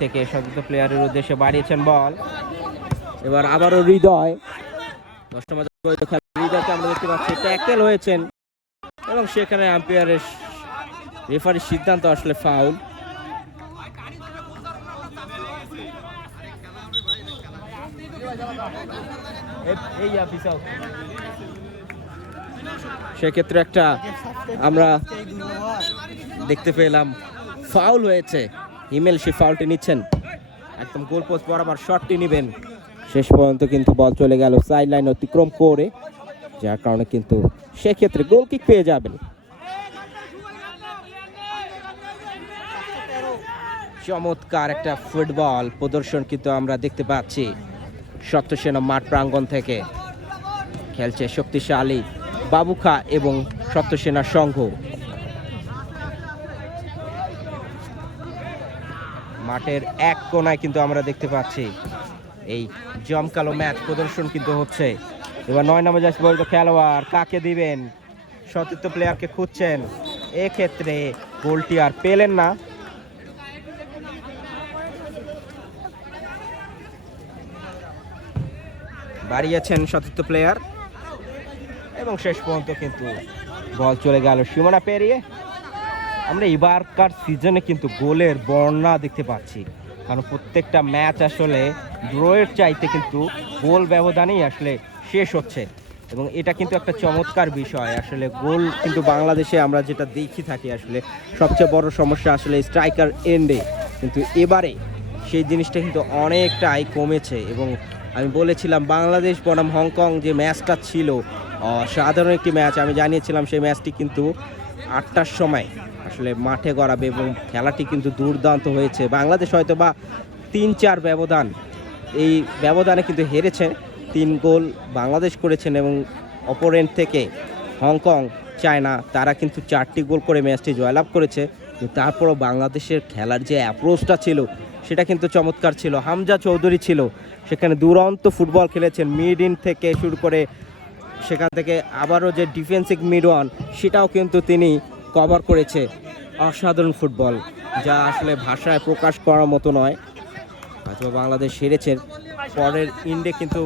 থেকে সতীর্থ প্লেয়ারের উদ্দেশ্যে বাড়িয়েছেন বল। এবার আবারও হৃদয়, হৃদয়কে আমরা দেখতে পাচ্ছি ট্যাকেল হয়েছেন এবং সেখানে আম্পায়ারের রেফারির সিদ্ধান্ত আসলে ফাউল। সেক্ষেত্রে একটা আমরা দেখতে পেলাম ফাউল হয়েছে। হিমেল সেই ফাউলটি নিচ্ছেন, একদম গোল পোস্ট বরাবর শটটি নেবেন। শেষ পর্যন্ত কিন্তু বল চলে গেল সাইড লাইন অতিক্রম করে, যার কারণে কিন্তু সেক্ষেত্রে গোল কিক পেয়ে যাবেন। চমৎকার একটা ফুটবল প্রদর্শন কিন্তু আমরা দেখতে পাচ্ছি সত্যসেনা মাঠ প্রাঙ্গণ থেকে। খেলছে শক্তিশালী বাবুখা এবং সত্যসেনা সংঘ। মাঠের এক কোনায় কিন্তু আমরা দেখতে পাচ্ছি এই জমকালো ম্যাচ প্রদর্শন কিন্তু হচ্ছে। এবার 9 নম্বর জার্সি পরিহিত খেলোয়াড় কাকে দিবেন, সতীর্থ প্লেয়ারকে খুঁজছেন, এক্ষেত্রে গোলটি আর পেলেন না। বাড়িয়েছেন সতীর্থ প্লেয়ার এবং শেষ পর্যন্ত কিন্তু বল চলে গেল সীমানা পেরিয়ে। আমরা এবারকার সিজনে কিন্তু গোলের বন্যা দেখতে পাচ্ছি, কারণ প্রত্যেকটা ম্যাচ আসলে ড্রয়ের চাইতে কিন্তু গোল ব্যবধানেই আসলে শেষ হচ্ছে এবং এটা কিন্তু একটা চমৎকার বিষয়। আসলে গোল কিন্তু বাংলাদেশে আমরা যেটা দেখি থাকি আসলে সবচেয়ে বড় সমস্যা আসলে স্ট্রাইকার এন্ডে, কিন্তু এবারে সেই জিনিসটা কিন্তু অনেকটাই কমেছে। এবং আমি বলেছিলাম বাংলাদেশ বনাম হংকং যে ম্যাচটা ছিল সাধারণ একটি ম্যাচ, আমি জানিয়েছিলাম সেই ম্যাচটি কিন্তু 8টার সময় আসলে মাঠে গড়াবে এবং খেলাটি কিন্তু দুর্দান্ত হয়েছে। বাংলাদেশ হয়তো বা 3-4 ব্যবধান, এই ব্যবধানে কিন্তু হেরেছে। 3 গোল বাংলাদেশ করেছেন এবং অপোনেন্ট থেকে হংকং, চায়না তারা কিন্তু 4টি গোল করে ম্যাচটি জয়লাভ করেছে। তারপরও বাংলাদেশের খেলার যে অ্যাপ্রোচটা ছিল সেটা কিন্তু চমৎকার ছিল। হামজা চৌধুরী ছিল সেখানে দুরন্ত ফুটবল খেলেছেন, মিড ইন থেকে শুরু করে সেখান থেকে আবারও যে ডিফেন্সিভ মিড ওয়ান সেটাও কিন্তু তিনি কভার করেছে। অসাধারণ ফুটবল, যা আসলে ভাষায় প্রকাশ করার মতো নয়। হয়তো বাংলাদেশ হেরেছেন, পরের ইন্ডে কিন্তু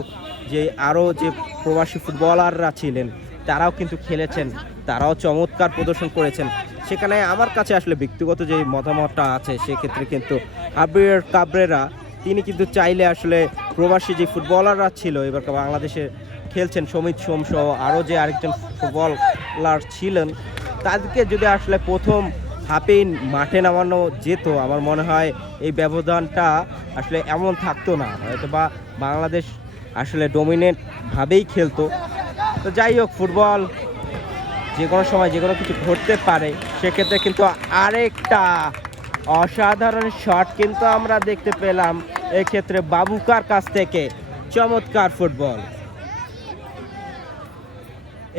যে আরও যে প্রবাসী ফুটবলাররা ছিলেন তারাও কিন্তু খেলেছেন, তারাও চমৎকার প্রদর্শন করেছেন। সেখানে আমার কাছে আসলে ব্যক্তিগত যে মতামতটা আছে সেক্ষেত্রে কিন্তু আবির কাবরেরা তিনি কিন্তু চাইলে আসলে প্রবাসী যে ফুটবলাররা ছিল এবার বাংলাদেশে খেলছেন, সমিত সোম সহ আরও যে আরেকজন ফুটবলার ছিলেন তাদেরকে যদি আসলে প্রথম হাফে মাঠে নামানো যেত, আমার মনে হয় এই ব্যবধানটা আসলে এমন থাকতো না, হয়তো বা বাংলাদেশ আসলে ডমিনেটভাবেই খেলতো। তো যাই হোক, ফুটবল যে কোনো সময় যে কোনো কিছু ঘটতে পারে। সেক্ষেত্রে কিন্তু আরেকটা অসাধারণ শট কিন্তু আমরা দেখতে পেলাম এক্ষেত্রে বাবুকার কাছ থেকে। চমৎকার ফুটবল,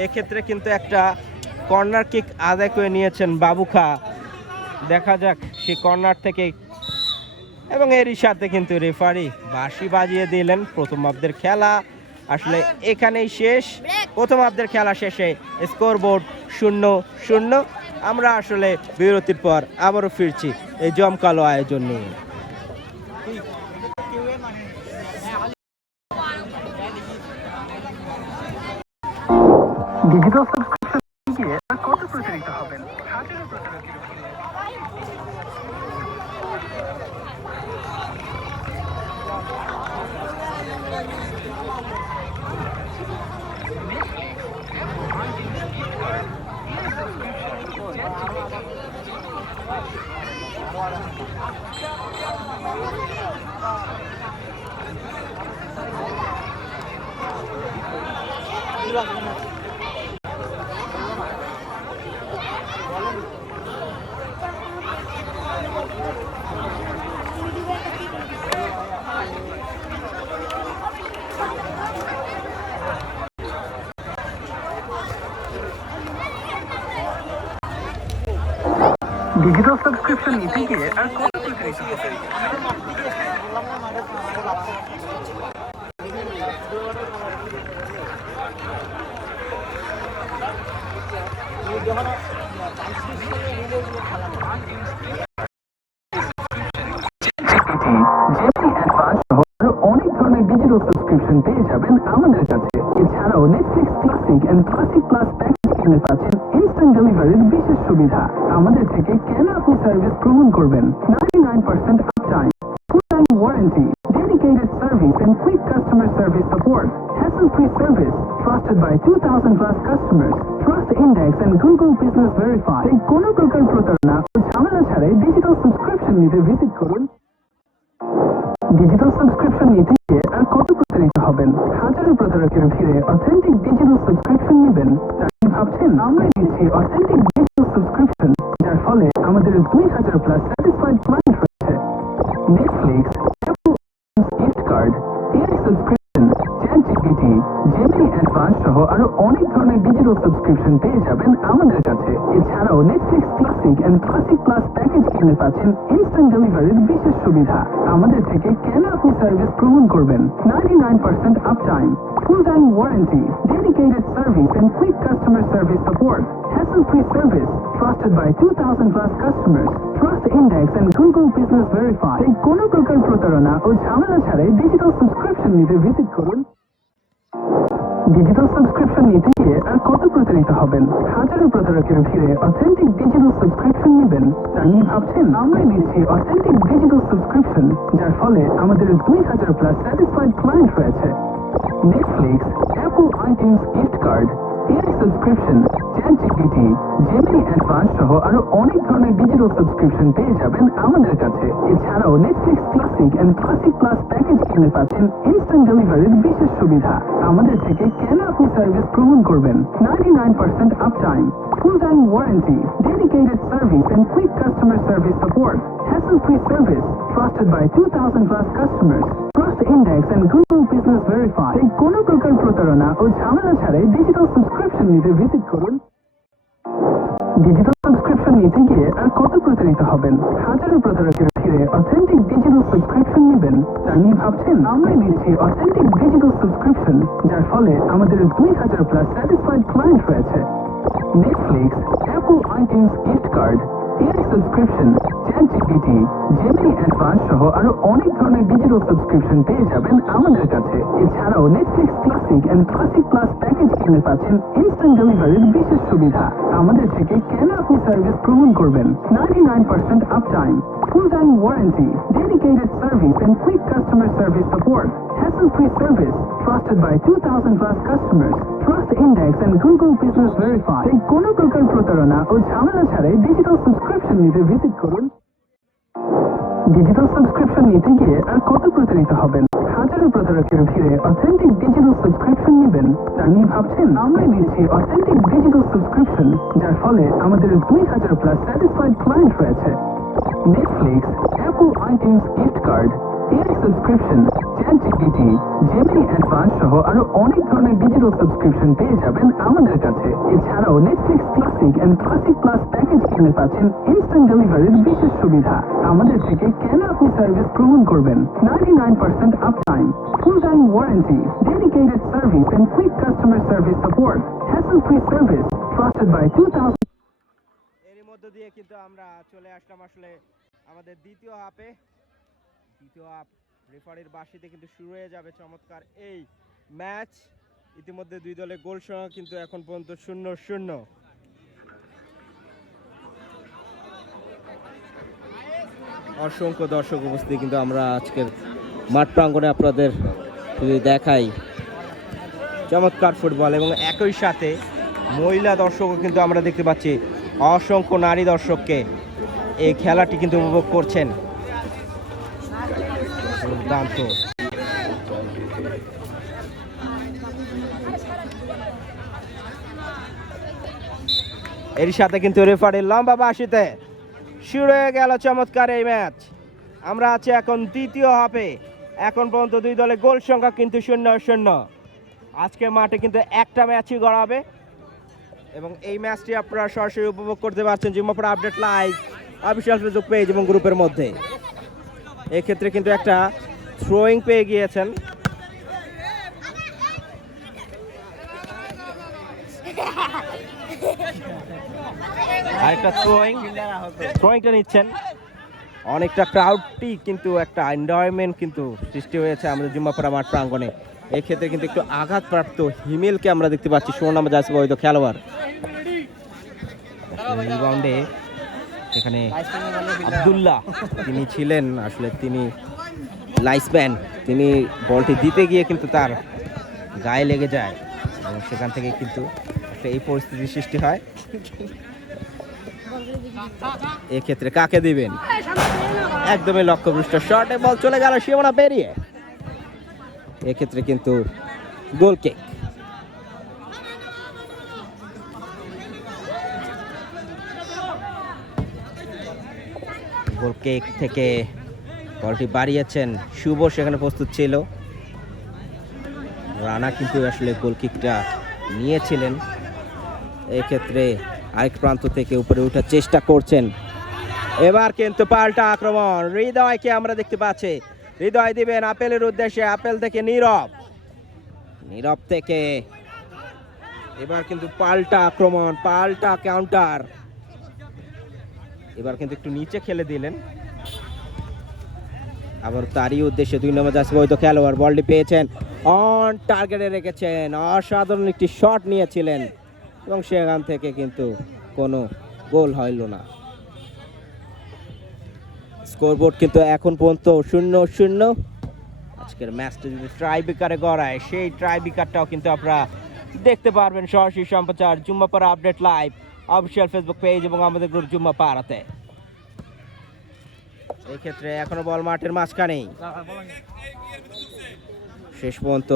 এক্ষেত্রে কিন্তু একটা কর্নার কিক আদায় করে নিয়েছেন বাবুখা। দেখা যাক সেই কর্নার থেকে, এবং এরই সাথে কিন্তু রেফারি বাঁশি বাজিয়ে দিলেন। প্রথমার্ধের খেলা আসলে এখানেই শেষ। প্রথমার্ধের খেলা শেষে স্কোরবোর্ড 0-0। আমরা আসলে বিরতির পর আবারও ফিরছি এই জমকালো আয়োজন নিয়ে। ডিজিটাল সাবস্ক্রিপশন দিয়ে কত প্রচারিত হবেন? হাজারো প্রচারকের ডিজিটাল সাবস্ক্রিপশন নিতে গিয়ে আর কত প্রচারিত হবেন? যখন classic and classic plus package কিনে পাচ্ছেন ইনস্ট্যান্ট ডেলিভারির বিশেষ সুবিধা। আমাদের থেকে কেন আপনি সার্ভিস গ্রহণ করবেন? 99% uptime, full time warranty, dedicated service and quick customer service support, hassle-free service, trusted by 2,000 plus customers, Trust Index and Google Business Verify। তাই কোনো প্রকার প্রতারণা ও ঝামেলা ছাড়াই ডিজিটাল সাবস্ক্রিপশন নিতে ভিজিট করুন। ডিজিটাল সাবস্ক্রিপশন নিতে গিয়ে আর কত প্রতারিত হবেন? হাজারো প্রতারকের ভিড়ে অথেন্টিক ডিজিটাল সাবস্ক্রিপশন নেবেন তাই ভাবছেন? আমরা দিচ্ছি অথেন্টিক ডিজিটাল সাবস্ক্রিপশন, যার ফলে আমাদের 2,000 প্লাস স্যাটিসফাইড ক্লায়েন্ট রয়েছে। Netflix, Apple gift card, AI subscription, ChatGPT, Gemini advance সহ আরো অনেক ধরনের ডিজিটাল সাবস্ক্রিপশন পেয়ে যাবেন আমাদের কাছে। এছাড়াও Netflix classic and classic plus package কিনে পাচ্ছেন ইনস্ট্যান্ট ডেলিভারির বিশেষ সুবিধা। আমাদের থেকে কেন আপনি সার্ভিস গ্রহণ করবেন? 99% uptime, full time warranty, dedicated service and quick customer service support, hassle-free service, trusted by 2,000 plus customers, Trust Index and Google Business Verify। তাই কোনো প্রকার প্রতারণা ও ঝামেলা ছাড়াই ডিজিটাল সাবস্ক্রিপশন নিতে ভিজিট করুন। ডিজিটাল সাবস্ক্রিপশন নিতে গিয়ে আর কত প্রতারিত হবেন? হাজারো প্রতারকের ভিড়ে অথেন্টিক ডিজিটাল সাবস্ক্রিপশন নেবেন তাই ভাবছেন? আমরা দিচ্ছি অথেন্টিক ডিজিটাল সাবস্ক্রিপশন, যার ফলে আমাদের 2,000 প্লাস স্যাটিসফাইড ক্লায়েন্ট রয়েছে। Netflix, Apple iTunes gift card, AI subscription, ChatGPT, Gemini advance সহ আরো অনেক ধরনের ডিজিটাল সাবস্ক্রিপশন পেয়ে যাবেন আমাদের কাছে। এছাড়াও Netflix classic and classic plus package কিনে পাচ্ছেন ইনস্ট্যান্ট ডেলিভারির বিশেষ সুবিধা। আমাদের থেকে কেন আপনি সার্ভিস গ্রহণ করবেন? 99% uptime, full time warranty, dedicated service and quick customer service support, hassle-free service, trusted by 2,000 plus customers, Trust Index and Google Business Verify। তাই কোনো প্রকার প্রতারণা ও ঝামেলা ছাড়াই ডিজিটাল সাবস্ক্রিপশন নিতে ভিজিট করুন। ডিজিটাল সাবস্ক্রিপশন নিতে গিয়ে আর কত প্রতারিত হবেন? হাজারো প্রতারকের ভিড়ে অথেন্টিক ডিজিটাল সাবস্ক্রিপশন নেবেন তাই ভাবছেন? আমরা দিচ্ছি অথেন্টিক ডিজিটাল সাবস্ক্রিপশন, যার ফলে আমাদের 2,000 প্লাস স্যাটিসফাইড ক্লায়েন্ট রয়েছে। Netflix, Apple iTunes gift card, AI subscription, ChatGPT, Gemini advance সহ আরো অনেক ধরনের ডিজিটাল সাবস্ক্রিপশন পেয়ে যাবেন আমাদের কাছে। এছাড়াও Netflix classic and classic plus package কিনে পাচ্ছেন ইনস্ট্যান্ট ডেলিভারির বিশেষ সুবিধা। আমাদের থেকে কেন আপনি সার্ভিস গ্রহণ করবেন? 99% uptime, full time warranty, dedicated service and quick customer service support, hassle-free service, trusted by 2,000 plus customers, Trust Index and Google Business Verify। তাই কোনো প্রকার প্রতারণা ও ঝামেলা ছাড়াই ডিজিটাল সাবস্ক্রিপশন নিতে ভিজিট করুন। ডিজিটাল সাবস্ক্রিপশন নিতে গিয়ে আর কত প্রতারিত হবেন? হাজারো প্রতারকের ভিড়ে অথেন্টিক ডিজিটাল সাবস্ক্রিপশন নেবেন তাই ভাবছেন? আমরা দিচ্ছি অথেন্টিক ডিজিটাল সাবস্ক্রিপশন, যার ফলে আমাদের 2,000 প্লাস স্যাটিসফাইড ক্লায়েন্ট রয়েছে। Netflix, Apple iTunes gift card, AI subscription, ChatGPT, Gemini advance সহ আরো অনেক ধরনের ডিজিটাল সাবস্ক্রিপশন পেয়ে যাবেন আমাদের কাছে। এছাড়াও Netflix classic and classic plus package কিনে পাচ্ছেন ইনস্ট্যান্ট ডেলিভারির বিশেষ সুবিধা। আমাদের থেকে কেন আপনি সার্ভিস গ্রহণ করবেন? 99% uptime, full time warranty, dedicated service and quick customer service support, hassle-free service, trusted by 2,000। এর মধ্য দিয়ে কিন্তু আমরা চলে আসলাম আসলে আমাদের দ্বিতীয় হাফে। দ্বিতীয় হাফ রেফারির বাঁশিতে কিন্তু শুরু হয়ে যাবে চমৎকার এই ম্যাচ। ইতিমধ্যে দুই দলের গোল সংখ্যা কিন্তু এখন পর্যন্ত 0-0। অসংখ্য দর্শক উপস্থিতি কিন্তু আমরা আজকের মাঠ প্রাঙ্গণে আপনাদের যদি দেখাই চমৎকার ফুটবল, এবং একই সাথে মহিলা দর্শকও কিন্তু আমরা দেখতে পাচ্ছি অসংখ্য নারী দর্শককে এই খেলাটি কিন্তু উপভোগ করছেন। দুর্দান্ত এর সাথে কিন্তু রেফারির লম্বা বাঁশিতে শুরু হয়ে গেল চমৎকার এই ম্যাচ। আমরা আছি এখন দ্বিতীয় হাফে। এখন পর্যন্ত দুই দলের গোল সংখ্যা কিন্তু 0-0। আজকে মাঠে কিন্তু একটা ম্যাচই গড়াবে এবং এই ম্যাচটি আপনারা সরাসরি উপভোগ করতে পারছেন Jimmapara update live official Facebook page এবং গ্রুপের মধ্যে। এক্ষেত্রে কিন্তু একটা থ্রোয়িং পেয়ে গিয়েছেন। আরেকটা থ্রোয়িংটা নিচ্ছেন। অনেকটা ক্রাউডটি কিন্তু একটা এনভায়রনমেন্ট কিন্তু সৃষ্টি হয়েছে আমাদের জিম্মাপাড়া মাঠ প্রাঙ্গণে। এক্ষেত্রে কিন্তু একটু আঘাতপ্রাপ্ত হিমেলকে আমরা দেখতে পাচ্ছি, সুনাম জার্সি বৈধ খেলোয়াড়। রিবাউন্ডে সেখানে আব্দুল্লাহ তিনি ছিলেন, আসলে তিনি লাইসম্যান, তিনি বলটি দিতে গিয়ে কিন্তু তার গায়ে লেগে যায় এবং সেখান থেকে কিন্তু একটা এই পরিস্থিতির সৃষ্টি হয়। এক্ষেত্রে কাকে দিবেন, একদমই লক্ষ্যভ্রষ্ট শটে বল চলে গেল সীমানা পেরিয়ে। এক্ষেত্রে কিন্তু গোল কিক। গোল কিক থেকে বলটি বাড়িয়েছেন শুভ, সেখানে প্রস্তুত ছিল। রানা কিন্তু আসলে গোল কিকটা নিয়েছিলেন। এক্ষেত্রে আরেক প্রান্ত থেকে উপরে ওঠার চেষ্টা করছেন। এবার কিন্তু পাল্টা আক্রমণ, হৃদয়কে আমরা দেখতে পাচ্ছি। হৃদয় দিবেন আপেলের উদ্দেশ্যে, আপেল থেকে নীরব, নীরব থেকে এবার কিন্তু পাল্টা আক্রমণ, পাল্টা কাউন্টার। এবার কিন্তু একটু নিচে খেলে দিলেন, আবার তারই উদ্দেশ্যে 2 নম্বর জার্সি বৈধ খেলোয়াড় বলটি পেয়েছেন, অন টার্গেটে রেখেছেন, অসাধারণ একটি শট নিয়েছিলেন এবং সেখান থেকে কিন্তু কোনো গোল হইল না। স্কোরবোর্ড কিন্তু এখন পর্যন্ত 0-0। আজকের ম্যাচটা যদি ট্রাইব্রেকারে গড়ায়, সেই ট্রাইব্রেকারটাও কিন্তু আপনারা দেখতে পারবেন সরাসরি সম্প্রচার জুম্মা পাড়া update live official Facebook page এবং আমাদের গ্রুপ জুম্মা পাড়াতে। এই ক্ষেত্রে এখনো বল মাঠের মাঝখানেই, শেষ পর্যন্ত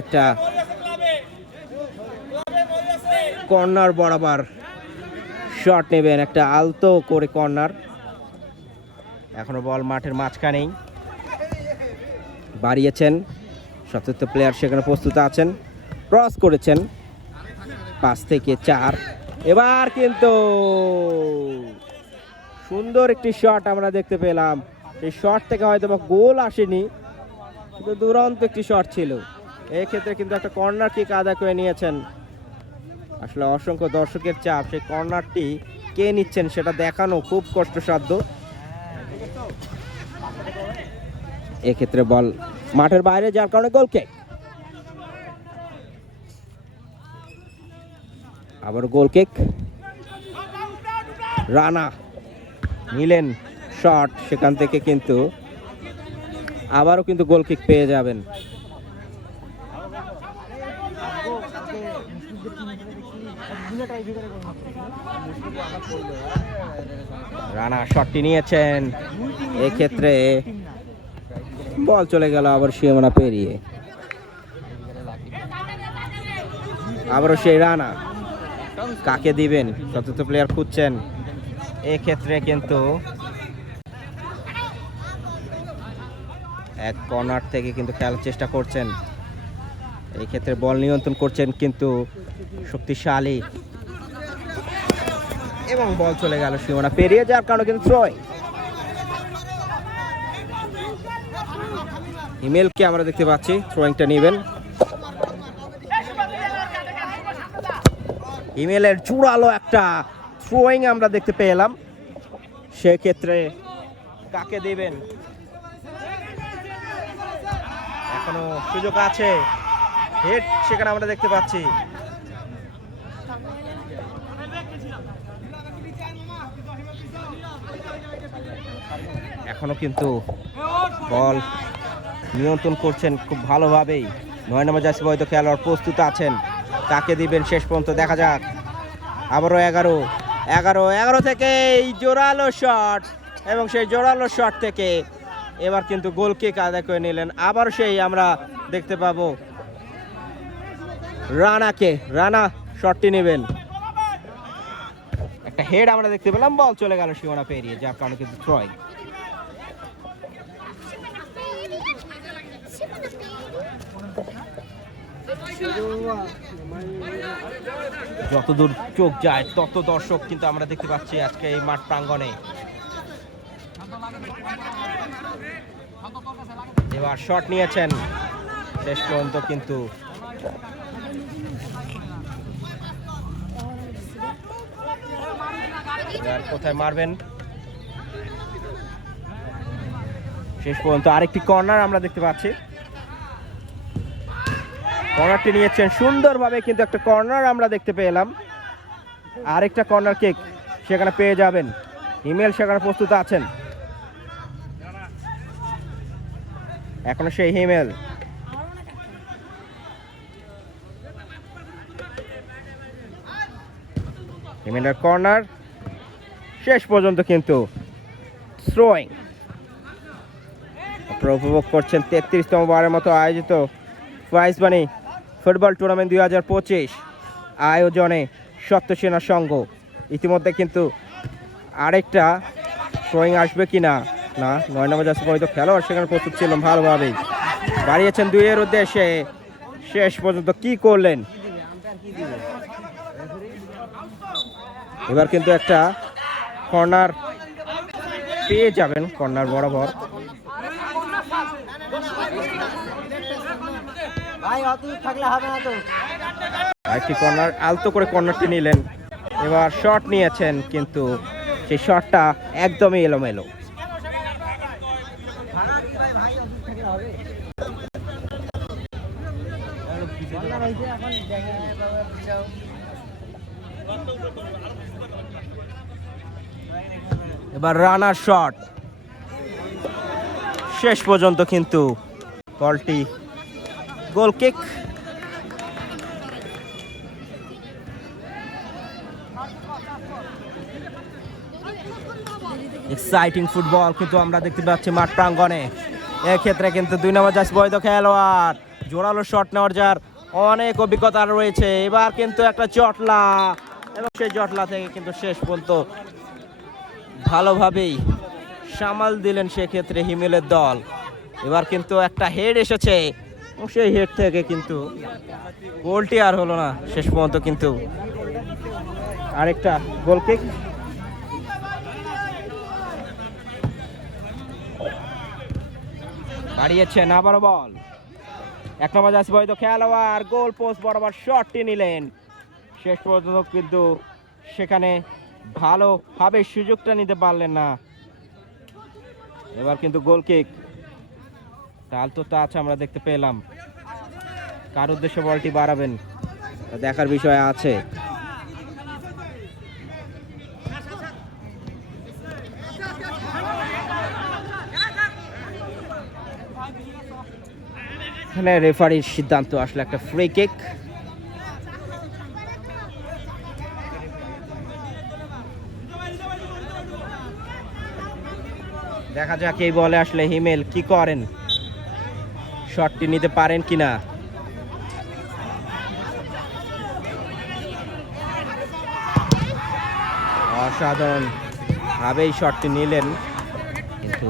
একটা কর্নার বরাবর শট নেবেন, একটা আলতো করে কর্নার। এখনো বল মাঠের মাঝখানেই, বাড়িয়েছেন 77 প্লেয়ার সেখানে প্রস্তুত আছেন, ক্রস করেছেন 5 থেকে 4। এবার কিন্তু সুন্দর একটি শট আমরা দেখতে পেলাম। এই শট থেকে হয়তো বা গোল আসেনি, কিন্তু দুরন্ত একটি শট ছিল। এই ক্ষেত্রে কিন্তু একটা কর্নার কিক আদায় করে নিয়েছেন। আসলে অসংখ্য দর্শকের চাপ, সেই কর্নারটি কে নিচ্ছেন সেটা দেখানো খুব কষ্টসাধ্য। এক্ষেত্রে বল মাঠের বাইরে, যার কারণে গোল কিক। আবার গোল কিক, রানা নিলেন শট, সেখান থেকে কিন্তু আবারও কিন্তু গোল কিক পেয়ে যাবেন। রানা শটটি নিয়েছেন, এক্ষেত্রে বল চলে গেল আবার সীমানা পেরিয়ে। আবারও সেই রানা, কাকে দিবেন, 77 প্লেয়ার খুঁজছেন। এক্ষেত্রে কিন্তু এক কর্নার থেকে কিন্তু খেলার চেষ্টা করছেন। এই ক্ষেত্রে বল নিয়ন্ত্রণ করছেন কিন্তু শক্তিশালী, এবং বল চলে গেল সীমানা পেরিয়ে, যার কারণে কিন্তু থ্রোইং। ইমেলকে আমরা দেখতে পাচ্ছি থ্রোইংটা নেবেন। ইমেলের জোরালো একটা থ্রোইং আমরা দেখতে পেলাম, সেক্ষেত্রে কাকে দেবেন, এখনো সুযোগ আছে। হেড সেখানে আমরা দেখতে পাচ্ছি। এখনো কিন্তু বল নিয়ন্ত্রণ করছেন খুব ভালোভাবেই 9 নম্বর জার্সি বৈধ খেলোয়াড় প্রস্তুত আছেন। কাকে দিবেন শেষ পর্যন্ত দেখা যাক। আবারও 11 থেকে এই জোরালো শট, এবং সেই জোরালো শট থেকে এবার কিন্তু গোল কিক আদায় করে নিলেন। আবার সেই আমরা দেখতে পাবো রানাকে, রানা শটটি নেবেন, একটা হেড আমরা দেখতে পেলাম, বল চলে গেল সীমানা পেরিয়ে, যার কারণে কিন্তু থ্রোইং। যতদূর চোখ যায় তত দর্শক কিন্তু আমরা দেখতে পাচ্ছি আজকে এই মাঠ প্রাঙ্গণে। এবার শট নিয়েছেন, শেষ পর্যন্ত কিন্তু কোথায় মারবেন, শেষ পর্যন্ত আরেকটি কর্নার আমরা দেখতে পাচ্ছি। কর্নারটি নিয়েছেন সুন্দরভাবে, কিন্তু একটা কর্নার আমরা দেখতে পেলাম। আরেকটা কর্নার কিক সেখানে পেয়ে যাবেন। হিমেল সেখানে প্রস্তুত আছেন, এখনো সেই হিমেল। হিমেলের কর্নার শেষ পর্যন্ত কিন্তু থ্রোয়িং। আপনারা উপভোগ করছেন 33তম বারের মতো আয়োজিত প্রাইজ মানি ফুটবল টুর্নামেন্ট 2025 আয়োজনে সত্যসেনা সংঘ। ইতিমধ্যে কিন্তু আরেকটা থ্রোয়িং আসবে কি না, 9 নম্বর জার্সি পরিহিত খেলোয়াড় সেখানে প্রস্তুত ছিলাম ভালোভাবেই। বাড়িয়েছেন 2-এর উদ্দেশ্যে, শেষ পর্যন্ত কি করলেন। এবার কিন্তু একটা কর্নার পেয়ে যাবেন, কর্নার বরাবর। একটি কর্নার আলতো করে কর্নারটি নিলেন, এবার শট নিয়েছেন, কিন্তু সেই শটটা একদমই এলোমেলো। এবার রানার শট, শেষ পর্যন্ত কিন্তু বলটি গোল কিক। এক্সাইটিং ফুটবল কিন্তু আমরা দেখতে পাচ্ছি মাঠ প্রাঙ্গণে। এক্ষেত্রে কিন্তু 2 নম্বর জার্সি বৈধ খেলোয়াড়, জোরালো শট নেওয়ার যার অনেক অভিজ্ঞতা রয়েছে। এবার কিন্তু একটা জটলা, এবং সেই জটলা থেকে কিন্তু শেষ পর্যন্ত ভালোভাবেই সামাল দিলেন সেক্ষেত্রে হিমেলের দল। এবার কিন্তু একটা হেড এসেছে, এবং সেই হেড থেকে কিন্তু গোলটি আর হলো না শেষ পর্যন্ত, কিন্তু আরেকটা গোল কিক। বাড়িয়েছেন আবারও বল, 1 নম্বর জার্সি বৈধ খেলোয়াড় গোল পোস্ট বরাবর শটটি নিলেন। শেষ পর্যন্ত কিন্তু সেখানে ভালোভাবে সুযোগটা নিতে পারলেন না। এবার কিন্তু গোল কিক, আলতো টাচ আমরা দেখতে পেলাম। কার উদ্দেশ্যে বলটি বাড়াবেন দেখার বিষয় আছে। এখানে রেফারির সিদ্ধান্ত আসলে একটা ফ্রি কিক। দেখা যাক এই বলে আসলে হিমেল কি করেন, শটটি নিতে পারেন কিনা। অসাধারণ ভাবেই শটটি নিলেন, কিন্তু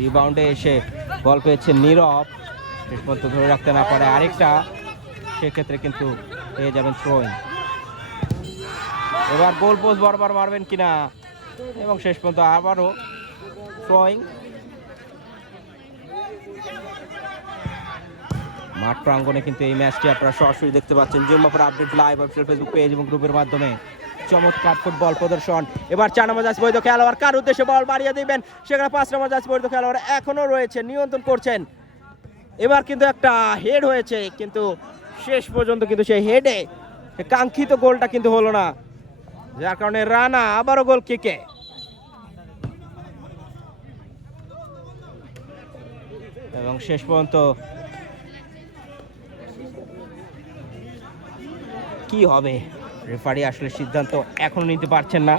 রিবাউন্ডে এসে বল পেয়েছেন নীরব, শেষ পর্যন্ত ধরে রাখতে না পারে আরেকটা, সেক্ষেত্রে কিন্তু পেয়ে যাবেন থ্রোইং। এবার গোল পোস্ট বরাবর মারবেন কিনা, এবং শেষ পর্যন্ত আবারও থ্রোইং। মাঠ প্রাঙ্গণে কিন্তু এই ম্যাচটি আপনারা সরাসরি দেখতে পাচ্ছেন Jummapur update live official Facebook page এবং গ্রুপের মাধ্যমে। চমৎকার ফুটবল প্রদর্শন। এবার 4 নম্বর জার্সি বৈধ খেলোয়াড় কার উদ্দেশ্যে বল বাড়িয়ে দিবেন, সেখানে 5 নম্বর জার্সি বৈধ খেলোয়াড় এখনো রয়েছে, নিয়ন্ত্রণ করছেন। এবার কিন্তু একটা হেড হয়েছে, কিন্তু শেষ পর্যন্ত কিন্তু সেই হেডে কাঙ্ক্ষিত গোলটা কিন্তু হলো না, যার কারণে রানা আবারও গোল কিকে। এবং শেষ পর্যন্ত কি হবে, রেফারি আসলে সিদ্ধান্ত এখনো নিতে পারছেন না।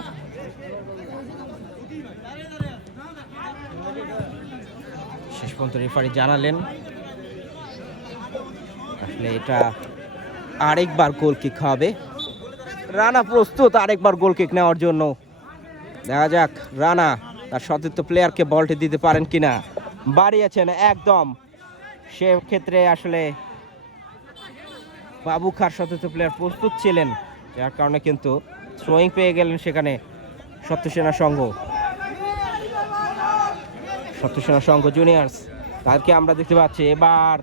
শেষ পর্যন্ত রেফারি জানালেন আসলে এটা আরেকবার গোল কিক হবে। রানা প্রস্তুত আরেকবার গোল কিক নেওয়ার জন্য। দেখা যাক রানা তার সতীর্থ প্লেয়ারকে বলটি দিতে পারেন কিনা। বাড়িয়েছেন একদম, সেক্ষেত্রে আসলে বাবু খার সতীর্থ প্লেয়ার প্রস্তুত ছিলেন, যার কারণে কিন্তু থ্রোয়িং পেয়ে গেলেন সেখানে সত্যসেনা সংঘ জুনিয়র্স, তাদেরকে আমরা দেখতে পাচ্ছি। এবার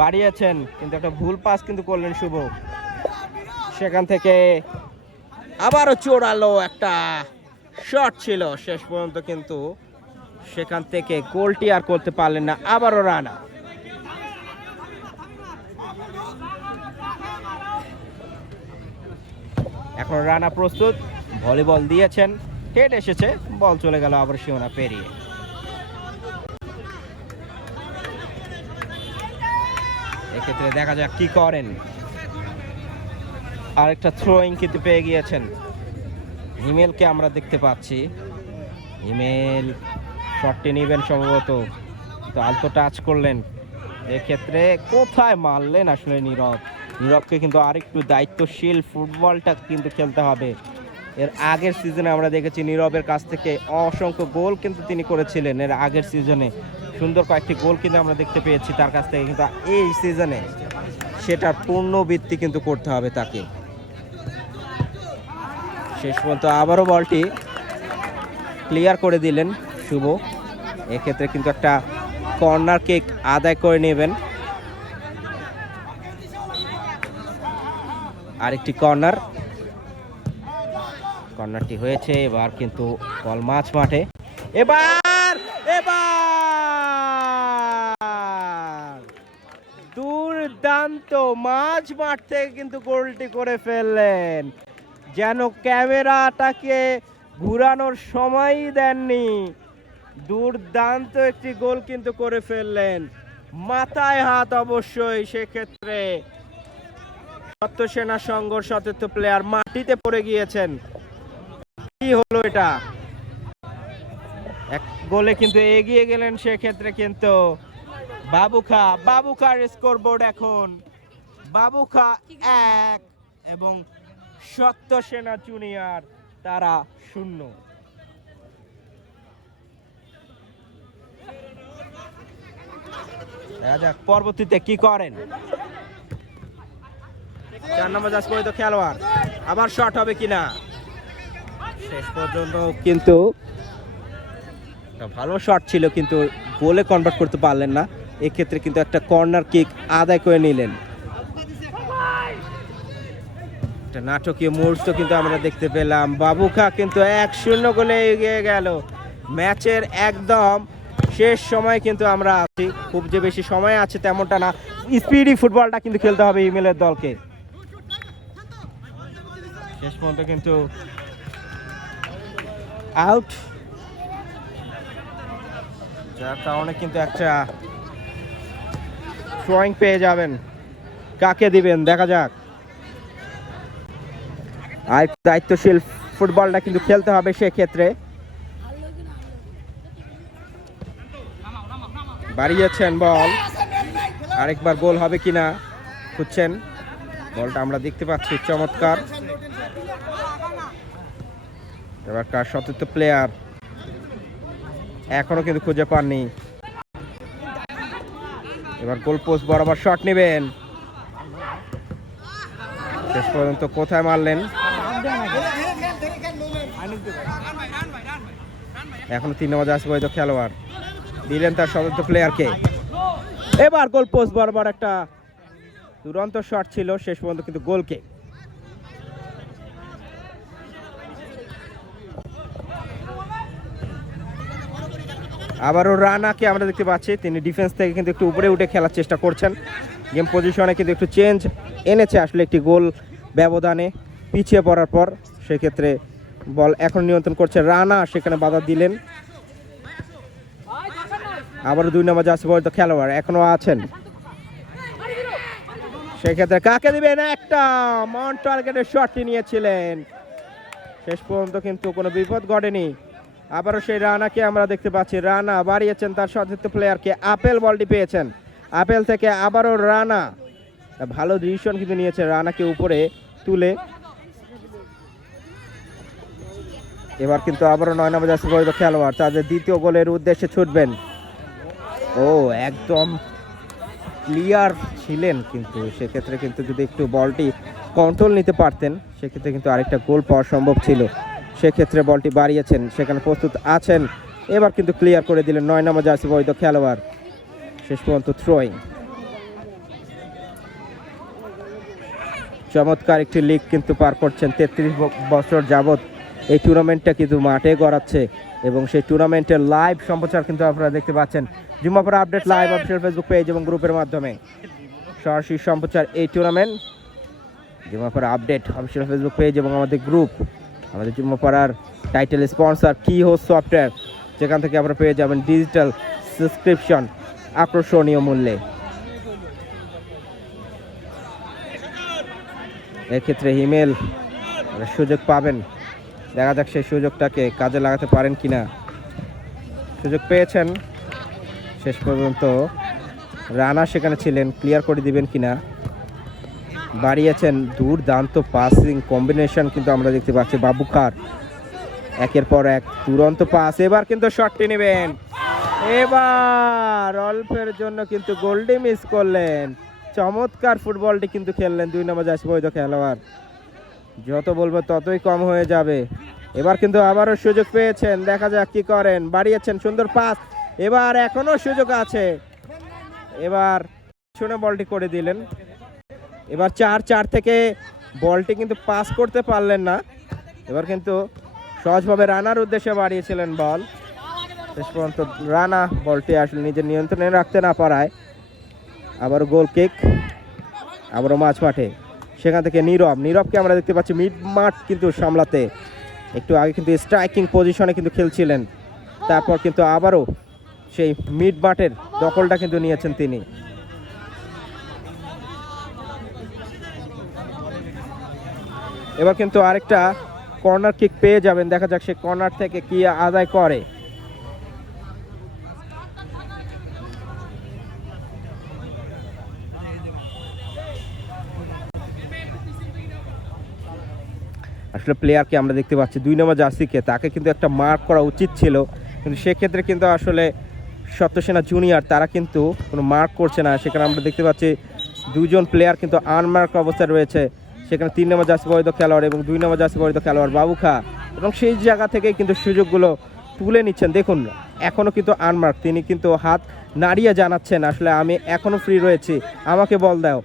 বাড়িয়েছেন, কিন্তু একটা ভুল পাস কিন্তু করলেন শুভ, সেখান থেকে আবারও চোরালো একটা শট ছিল, শেষ পর্যন্ত কিন্তু সেখান থেকে গোলটি আর করতে পারলেন না। আবারও রানা, এখন রানা প্রস্তুত, ভলিবল দিয়েছেন, হেড এসেছে, বল চলে গেল আবার সীমানা পেরিয়ে। এক্ষেত্রে দেখা যাক কি করেন। আরেকটা থ্রোয়িং কিন্তু পেয়ে গিয়েছেন, হিমেলকে আমরা দেখতে পাচ্ছি। হিমেল শটটি নেবেন সম্ভবত, তো আলতো টাচ করলেন। এক্ষেত্রে কোথায় মারলেন আসলে নীরবকে কিন্তু আরেকটু দায়িত্বশীল ফুটবলটা কিন্তু খেলতে হবে। এর আগের সিজনে আমরা দেখেছি নীরবের কাছ থেকে অসংখ্য গোল কিন্তু তিনি করেছিলেন। এর আগের সিজনে সুন্দর কয়েকটি গোল কিন্তু আমরা দেখতে পেয়েছি তার কাছ থেকে, কিন্তু এই সিজনে সেটার পুনরাবৃত্তি কিন্তু করতে হবে তাকে। শেষ পর্যন্ত আবারও বলটি ক্লিয়ার করে দিলেন শুভ। এক্ষেত্রে কিন্তু একটা কর্নার কিক আদায় করে নেবেন। আরেকটি কর্নারটি হয়েছে। এবার কিন্তু বল মাঝ মাঠে, এবার দুর্দান্ত মাঝ মাঠ থেকে কিন্তু গোলটি করে ফেললেন, যেন ক্যামেরাটাকে ঘুরানোর সময়ই দেননি। দুর্দান্ত একটি গোল কিন্তু করে ফেললেন, মাথায় হাত অবশ্যই। সেক্ষেত্রে সত্য সেনা সংঘর সতীর্থ প্লেয়ার মাটিতে পড়ে গিয়েছেন। কি হলো এটা? এক গোলে কিন্তু এগিয়ে গেলেন। সেক্ষেত্রে কিন্তু বাবুখার স্কোরবোর্ড এখন বাবুখা 1 এবং সত্য সেনা জুনিয়র তারা 0। দেখা যাক পরবর্তীতে কি করেন। 4 নম্বর জার্সি খেলোয়াড়, আবার শট হবে কিনা। শেষ পর্যন্ত কিন্তু একটা ভালো শট ছিল, কিন্তু গোলে কনভার্ট করতে পারলেন না। এক্ষেত্রে কিন্তু একটা কর্নার কিক আদায় করে নিলেন। একটা নাটকীয় মুহূর্ত কিন্তু আমরা দেখতে পেলাম। বাবুখা কিন্তু 1-0 গোলে এগিয়ে গেল। ম্যাচের একদম শেষ সময় কিন্তু আমরা আছি, খুব যে বেশি সময় আছে তেমনটা না। স্পিডি ফুটবলটা কিন্তু খেলতে হবে ইমেলের দলকে। শেষ পর্যন্ত কিন্তু আউট, যার কারণে কিন্তু একটা থ্রোয়িং পেয়ে যাবেন। কাকে দিবেন দেখা যাক। আর দায়িত্বশীল ফুটবলটা কিন্তু খেলতে হবে সেক্ষেত্রে। বাড়িয়েছেন বল, আরেকবার গোল হবে কিনা খুঁজছেন। বলটা আমরা দেখতে পাচ্ছি, চমৎকার। এবার কার সতীর্থ প্লেয়ার এখনো কিন্তু খুঁজে পাননি। এবার গোল পোস্ট বরাবর শট নেবেন। শেষ পর্যন্ত কোথায় মারলেন, এখনো 3 নম্বর জার্সি পরিহিত খেলোয়াড় দিলেন তার সতীর্থ প্লেয়ারকে। এবার গোল পোস্ট বরাবর একটা দুরন্ত শট ছিল, শেষ পর্যন্ত কিন্তু গোলকে। আবারও রানাকে আমরা দেখতে পাচ্ছি, তিনি ডিফেন্স থেকে কিন্তু একটু উপরে উঠে খেলার চেষ্টা করছেন। গেম পজিশনে কিন্তু একটু চেঞ্জ এনেছে আসলে একটি গোল ব্যবধানে পিছিয়ে পড়ার পর। সেক্ষেত্রে বল এখন নিয়ন্ত্রণ করছে রানা, সেখানে বাধা দিলেন। আবারও 2 নম্বর জার্সি পরিহিত খেলোয়াড় এখনো আছেন, সেক্ষেত্রে কাকে দিবেন। একটা মাউন্ট টার্গেটের শটটি নিয়েছিলেন, শেষ পর্যন্ত কিন্তু কোনো বিপদ ঘটেনি। আবারও সেই রানাকে আমরা দেখতে পাচ্ছি, রানা বাড়িয়েছেন তার সতীর্থ প্লেয়ারকে। আপেল বলটি পেয়েছেন, আপেল থেকে আবারও রানা ভালো ডিসিশন কিন্তু নিয়েছে, রানাকে উপরে তুলে। এবার কিন্তু আবারও 9 নম্বর জার্সি পরিহিত খেলোয়াড় তাদের দ্বিতীয় গোলের উদ্দেশ্যে ছুটবেন। ও একদম ক্লিয়ার ছিলেন, কিন্তু সেক্ষেত্রে কিন্তু যদি একটু বলটি কন্ট্রোল নিতে পারতেন সেক্ষেত্রে কিন্তু আরেকটা গোল পাওয়া সম্ভব ছিল। সেক্ষেত্রে বলটি বাড়িয়েছেন, সেখানে প্রস্তুত আছেন। এবার কিন্তু ক্লিয়ার করে দিলেন 9 নম্বর জার্সি পরিহিত খেলোয়াড়। শেষ পর্যন্ত থ্রোয়িং। চমৎকার একটি লিগ কিন্তু পার করছেন। 33 বছর যাবৎ এই টুর্নামেন্টটা কিন্তু মাঠে গড়াচ্ছে এবং সেই টুর্নামেন্টের লাইভ সম্প্রচার কিন্তু আপনারা দেখতে পাচ্ছেন Jummapara update live official Facebook page এবং গ্রুপের মাধ্যমে সরাসরি সম্প্রচার এই tournament. Jummapara update official Facebook page এবং আমাদের গ্রুপ, আমাদের জুম্মাপাড়ার টাইটেল স্পন্সর কি হোস্ট সফটওয়্যার, যেখান থেকে আপনারা পেয়ে যাবেন ডিজিটাল সাবস্ক্রিপশন আকর্ষণীয় মূল্যে। এক্ষেত্রে হিমেল সুযোগ পাবেন, দেখা যাক সেই সুযোগটাকে কাজে লাগাতে পারেন কিনা। সুযোগ পেয়েছেন, শেষ পর্যন্ত রানা সেখানে ছিলেন, ক্লিয়ার করে দিবেন কিনা। বাড়িয়েছেন, দুর্দান্ত পাসিং কম্বিনেশন কিন্তু আমরা দেখতে পাচ্ছি বাবুকার, একের পর এক দুরন্ত পাস। এবার কিন্তু শটটি নেবেন, এবার অল্পের জন্য কিন্তু গোলটি মিস করলেন। চমৎকার ফুটবলটি কিন্তু খেললেন 2 নম্বর জার্সি বৈধ খেলোয়াড়, যত বলবো ততই কম হয়ে যাবে। এবার কিন্তু আবারও সুযোগ পেয়েছেন, দেখা যাক কি করেন। বাড়িয়েছেন, সুন্দর পাস, এবার এখনো সুযোগ আছে। এবার শুনে বলটি করে দিলেন। এবার 4-4 থেকে বলটি কিন্তু পাস করতে পারলেন না। এবার কিন্তু সহজভাবে রানার উদ্দেশ্যে বাড়িয়েছিলেন বল, শেষ পর্যন্ত রানা বলটি আসলে নিজের নিয়ন্ত্রণে রাখতে না পারায় আবারও গোল কিক, আবারও মাঝ মাঠে। সেখান থেকে নীরবকে আমরা দেখতে পাচ্ছি মিড মাঠ কিন্তু সামলাতে। একটু আগে কিন্তু স্ট্রাইকিং পজিশনে কিন্তু খেলছিলেন, তারপর কিন্তু আবারও সেই মিড মাঠের দখলটা কিন্তু নিয়েছেন তিনি। এবার কিন্তু আরেকটা কর্নার কিক পেয়ে যাবেন, দেখা যাক সে কর্নার থেকে কি আদায় করে। আসলে প্লেয়ারকে আমরা দেখতে পাচ্ছি 2 নম্বর জার্সিকে, তাকে কিন্তু একটা মার্ক করা উচিত ছিল, কিন্তু সেক্ষেত্রে কিন্তু আসলে সত্যসেনা জুনিয়র তারা কিন্তু কোনো মার্ক করছে না। সেখানে আমরা দেখতে পাচ্ছি 2জন প্লেয়ার কিন্তু আনমার্ক অবস্থায় রয়েছে। সেখানে 3 নম্বর জার্সি বৈধ খেলোয়াড় এবং 2 নম্বর জার্সি বৈধ খেলোয়াড় বাবুখা, এবং সেই জায়গা থেকেই কিন্তু সুযোগগুলো তুলে নিচ্ছেন। দেখুন এখনও কিন্তু আনমার্ক, তিনি কিন্তু হাত নাড়িয়ে জানাচ্ছেন আসলে আমি এখনও ফ্রি রয়েছি, আমাকে বল দাও।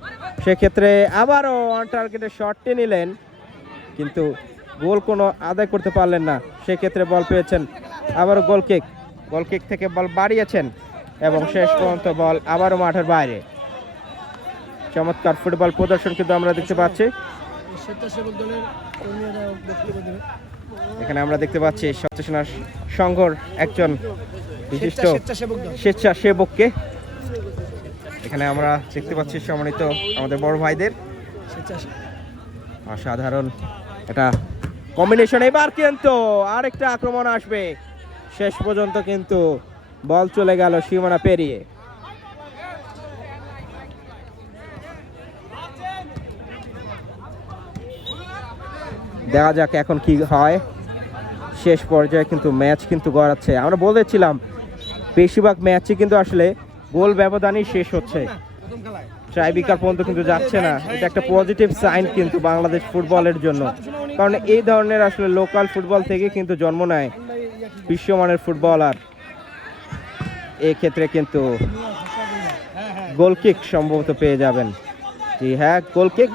সেক্ষেত্রে আবারও অন টার্গেটের শটটি নিলেন, কিন্তু গোল কোনো আদায় করতে পারলেন না। সেক্ষেত্রে বল পেয়েছেন আবারও গোল কিক থেকে বল বাড়িয়েছেন এবং শেষ পর্যন্ত বল আবারও মাঠের বাইরে। চমৎকার ফুটবল প্রদর্শন কিন্তু আমরা দেখতে পাচ্ছি। এখানে আমরা দেখতে পাচ্ছি স্বেচ্ছাসেনা সংঘর একজন বিশিষ্ট স্বেচ্ছাসেবককে এখানে আমরা দেখতে পাচ্ছি, সম্মানিত আমাদের বড় ভাইদের অসাধারণ এটা কম্বিনেশন। এবার কিন্তু আরেকটা আক্রমণ আসবে, শেষ পর্যন্ত কিন্তু বল চলে গেল সীমানা পেরিয়ে। দেখা যাক এখন কি হয়। শেষ পর্যায়ে কিন্তু ম্যাচ কিন্তু গড়াচ্ছে। আমরা বলেছিলাম বেশিরভাগ ম্যাচই কিন্তু আসলে গোল ব্যবধানই শেষ হচ্ছে, ট্রাইবিকার পর্যন্ত কিন্তু যাচ্ছে না। এটা একটা পজিটিভ সাইন কিন্তু বাংলাদেশ ফুটবলের জন্য, কারণ এই ধরনের আসলে লোকাল ফুটবল থেকে কিন্তু জন্ম নেয় বিশ্বমানের ফুটবলার। এক্ষেত্রে কিন্তু গোল কিক সম্ভবত পেয়ে যাবেন। জি হ্যাঁ, গোল কিক।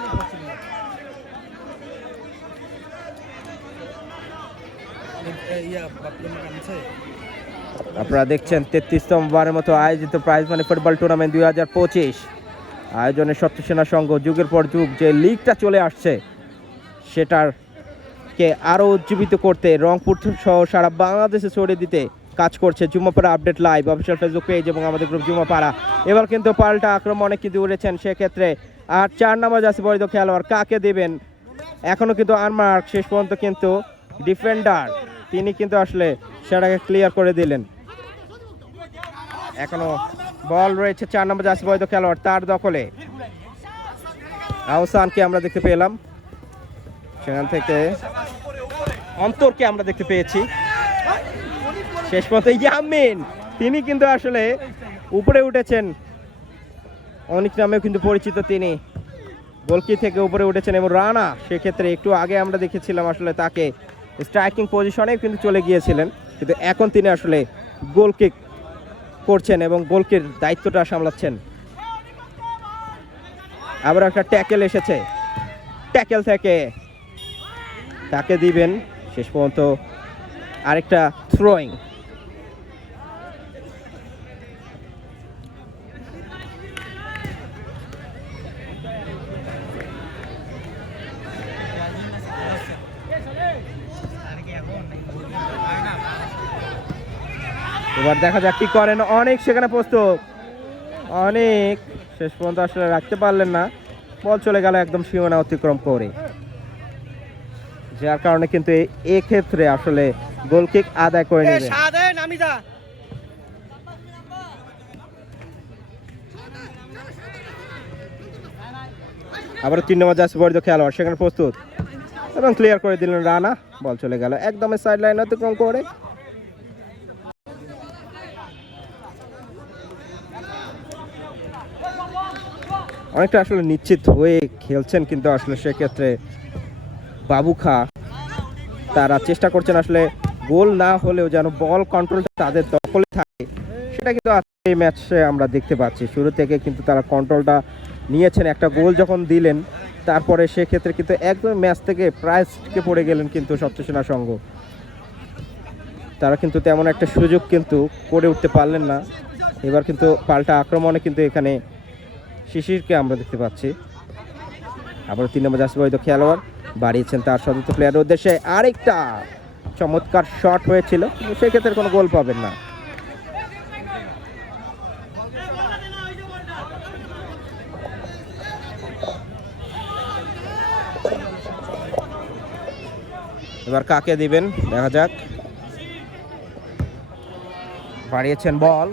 আপনারা দেখছেন 33তম বারের মতো আয়োজিত প্রাইজ মানি ফুটবল টুর্নামেন্ট 2025 আয়োজনে সত্যসেনা সংঘ যুগের পর যুগ যে লিগটা চলে আসছে সেটাকে আরও উজ্জীবিত করতে রংপুর সহ সারা বাংলাদেশে ছড়িয়ে দিতে কাজ করছে Jummapara update live official Facebook page এবং আমাদের গ্রুপ জুম্মাপাড়া। এবার কিন্তু পাল্টা আক্রমণে কিন্তু উড়েছেন, সেক্ষেত্রে আর 4 নম্বর জার্সি বৈধ খেলোয়াড় কাকে দেবেন, এখনও কিন্তু আনমার্ক। শেষ পর্যন্ত কিন্তু ডিফেন্ডার তিনি কিন্তু আসলে সেটাকে ক্লিয়ার করে দিলেন। এখনো বল রয়েছে 4 নম্বর জার্সি বৈধ খেলোয়াড় তার দখলে। আহসানকে আমরা দেখতে পেলাম, সেখান থেকে অন্তরকে আমরা দেখতে পেয়েছি। শেষ পর্যন্ত ইয়ামিন তিনি কিন্তু আসলে উপরে উঠেছেন, অনেক নামেও কিন্তু পরিচিত তিনি, গোলকি থেকে উপরে উঠেছেন। এবং রানা সেক্ষেত্রে একটু আগে আমরা দেখেছিলাম আসলে তাকে স্ট্রাইকিং পজিশনে কিন্তু চলে গিয়েছিলেন, কিন্তু এখন তিনি আসলে গোল কিক করছেন এবং গোলকির দায়িত্বটা সামলাচ্ছেন। আবার একটা ট্যাকেল এসেছে, ট্যাকেল থেকে তাকে দিবেন, শেষ পর্যন্ত আরেকটা থ্রোয়িং। এবার দেখা যাক কি করেন। অনেক সেখানে প্রস্তুত, অনেক শেষ পর্যন্ত আসলে রাখতে পারলেন না, বল চলে গেল একদম সীমানা অতিক্রম করে, যার কারণে কিন্তু এই ক্ষেত্রে আসলে গোল কিক আদায় করে নেবে। আবার 3 নম্বর জার্সি পরিহিত খেলোয়াড় সেখানে প্রস্তুত এবং ক্লিয়ার করে দিলেন রানা, বল চলে গেল একদম সাইড লাইন অতিক্রম করে। অনেকটা আসলে নিশ্চিত হয়ে খেলছেন, কিন্তু আসলে সেক্ষেত্রে বাবু খা তারা চেষ্টা করছেন আসলে গোল না হলেও যেন বল কন্ট্রোলটা তাদের দখলে থাকে, সেটা কিন্তু আজকে এই ম্যাচে আমরা দেখতে পাচ্ছি। শুরু থেকে কিন্তু তারা কন্ট্রোলটা নিয়েছেন, একটা গোল যখন দিলেন তারপরে সেক্ষেত্রে কিন্তু একদম ম্যাচ থেকে প্রায় ছিটকে পড়ে গেলেন কিন্তু সপ্তসেনা সংঘ। তারা কিন্তু তেমন একটা সুযোগ কিন্তু করে উঠতে পারলেন না। এবার কিন্তু পাল্টা আক্রমণে কিন্তু এখানে শিশিরকে আমরা দেখতে পাচ্ছি। আবার 3 নম্বর জার্সি পরিহিত খেলোয়াড় বাড়িয়েছেন তার সতীর্থ প্লেয়ারের উদ্দেশ্যে, আরেকটা চমৎকার শট হয়েছিল, সেক্ষেত্রে কোনো গোল পাবেন না। এবার কাকে দিবেন দেখা যাক। বাড়িয়েছেন বল,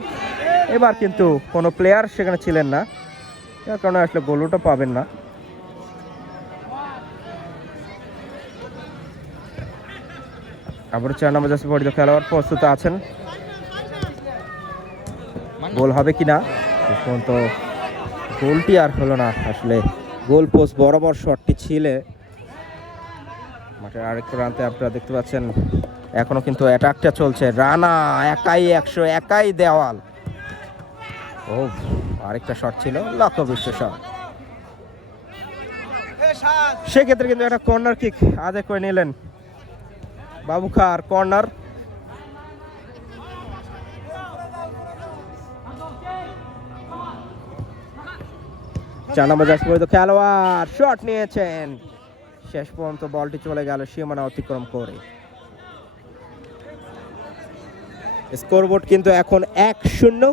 এবার কিন্তু কোনো প্লেয়ার সেখানে ছিলেন না, যার কারণে আসলে গোলটা পাবেন না। আবার 4 নম্বর জার্সি পরিহিত খেলোয়াড় প্রস্তুত আছেন, গোল হবে কিনা। পর্যন্ত গোলটি আর হলো না, আসলে গোল পোস্ট বরাবর শটটি ছিলে। মাঠের আরেক প্রান্তে আপনারা দেখতে পাচ্ছেন এখনো কিন্তু অ্যাটাকটা চলছে, রানা একাই 100, একাই দেওয়াল। ও আরেকটা শট ছিল লক্ষ্যভ্রষ্ট শট, সেক্ষেত্রে কিন্তু একটা কর্নার কিক আদায় করে নিলেন বাবু খার। কর্নার চার নম্বর জার্সি পরিহিত খেলোয়াড় শট নিয়েছেন, শেষ পর্যন্ত বলটি চলে গেল সীমানা অতিক্রম করে। স্কোরবোর্ড কিন্তু এখন 1-0।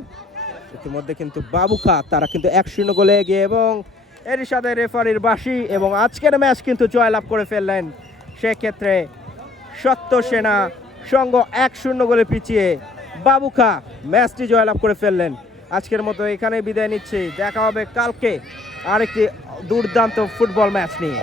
ইতিমধ্যে কিন্তু বাবু খা তারা কিন্তু 1-0 গোলে এগিয়ে, এবং এর সাথে রেফারির বাঁশি, এবং আজকের ম্যাচ কিন্তু জয়লাভ করে ফেললেন। সেক্ষেত্রে সত্যসেনা সংঘ 1-0 গোলে পিছিয়ে বাবু খা ম্যাচটি জয়লাভ করে ফেললেন। আজকের মতো এখানে বিদায় নিচ্ছি, দেখা হবে কালকে আরেকটি দুর্দান্ত ফুটবল ম্যাচ নিয়ে।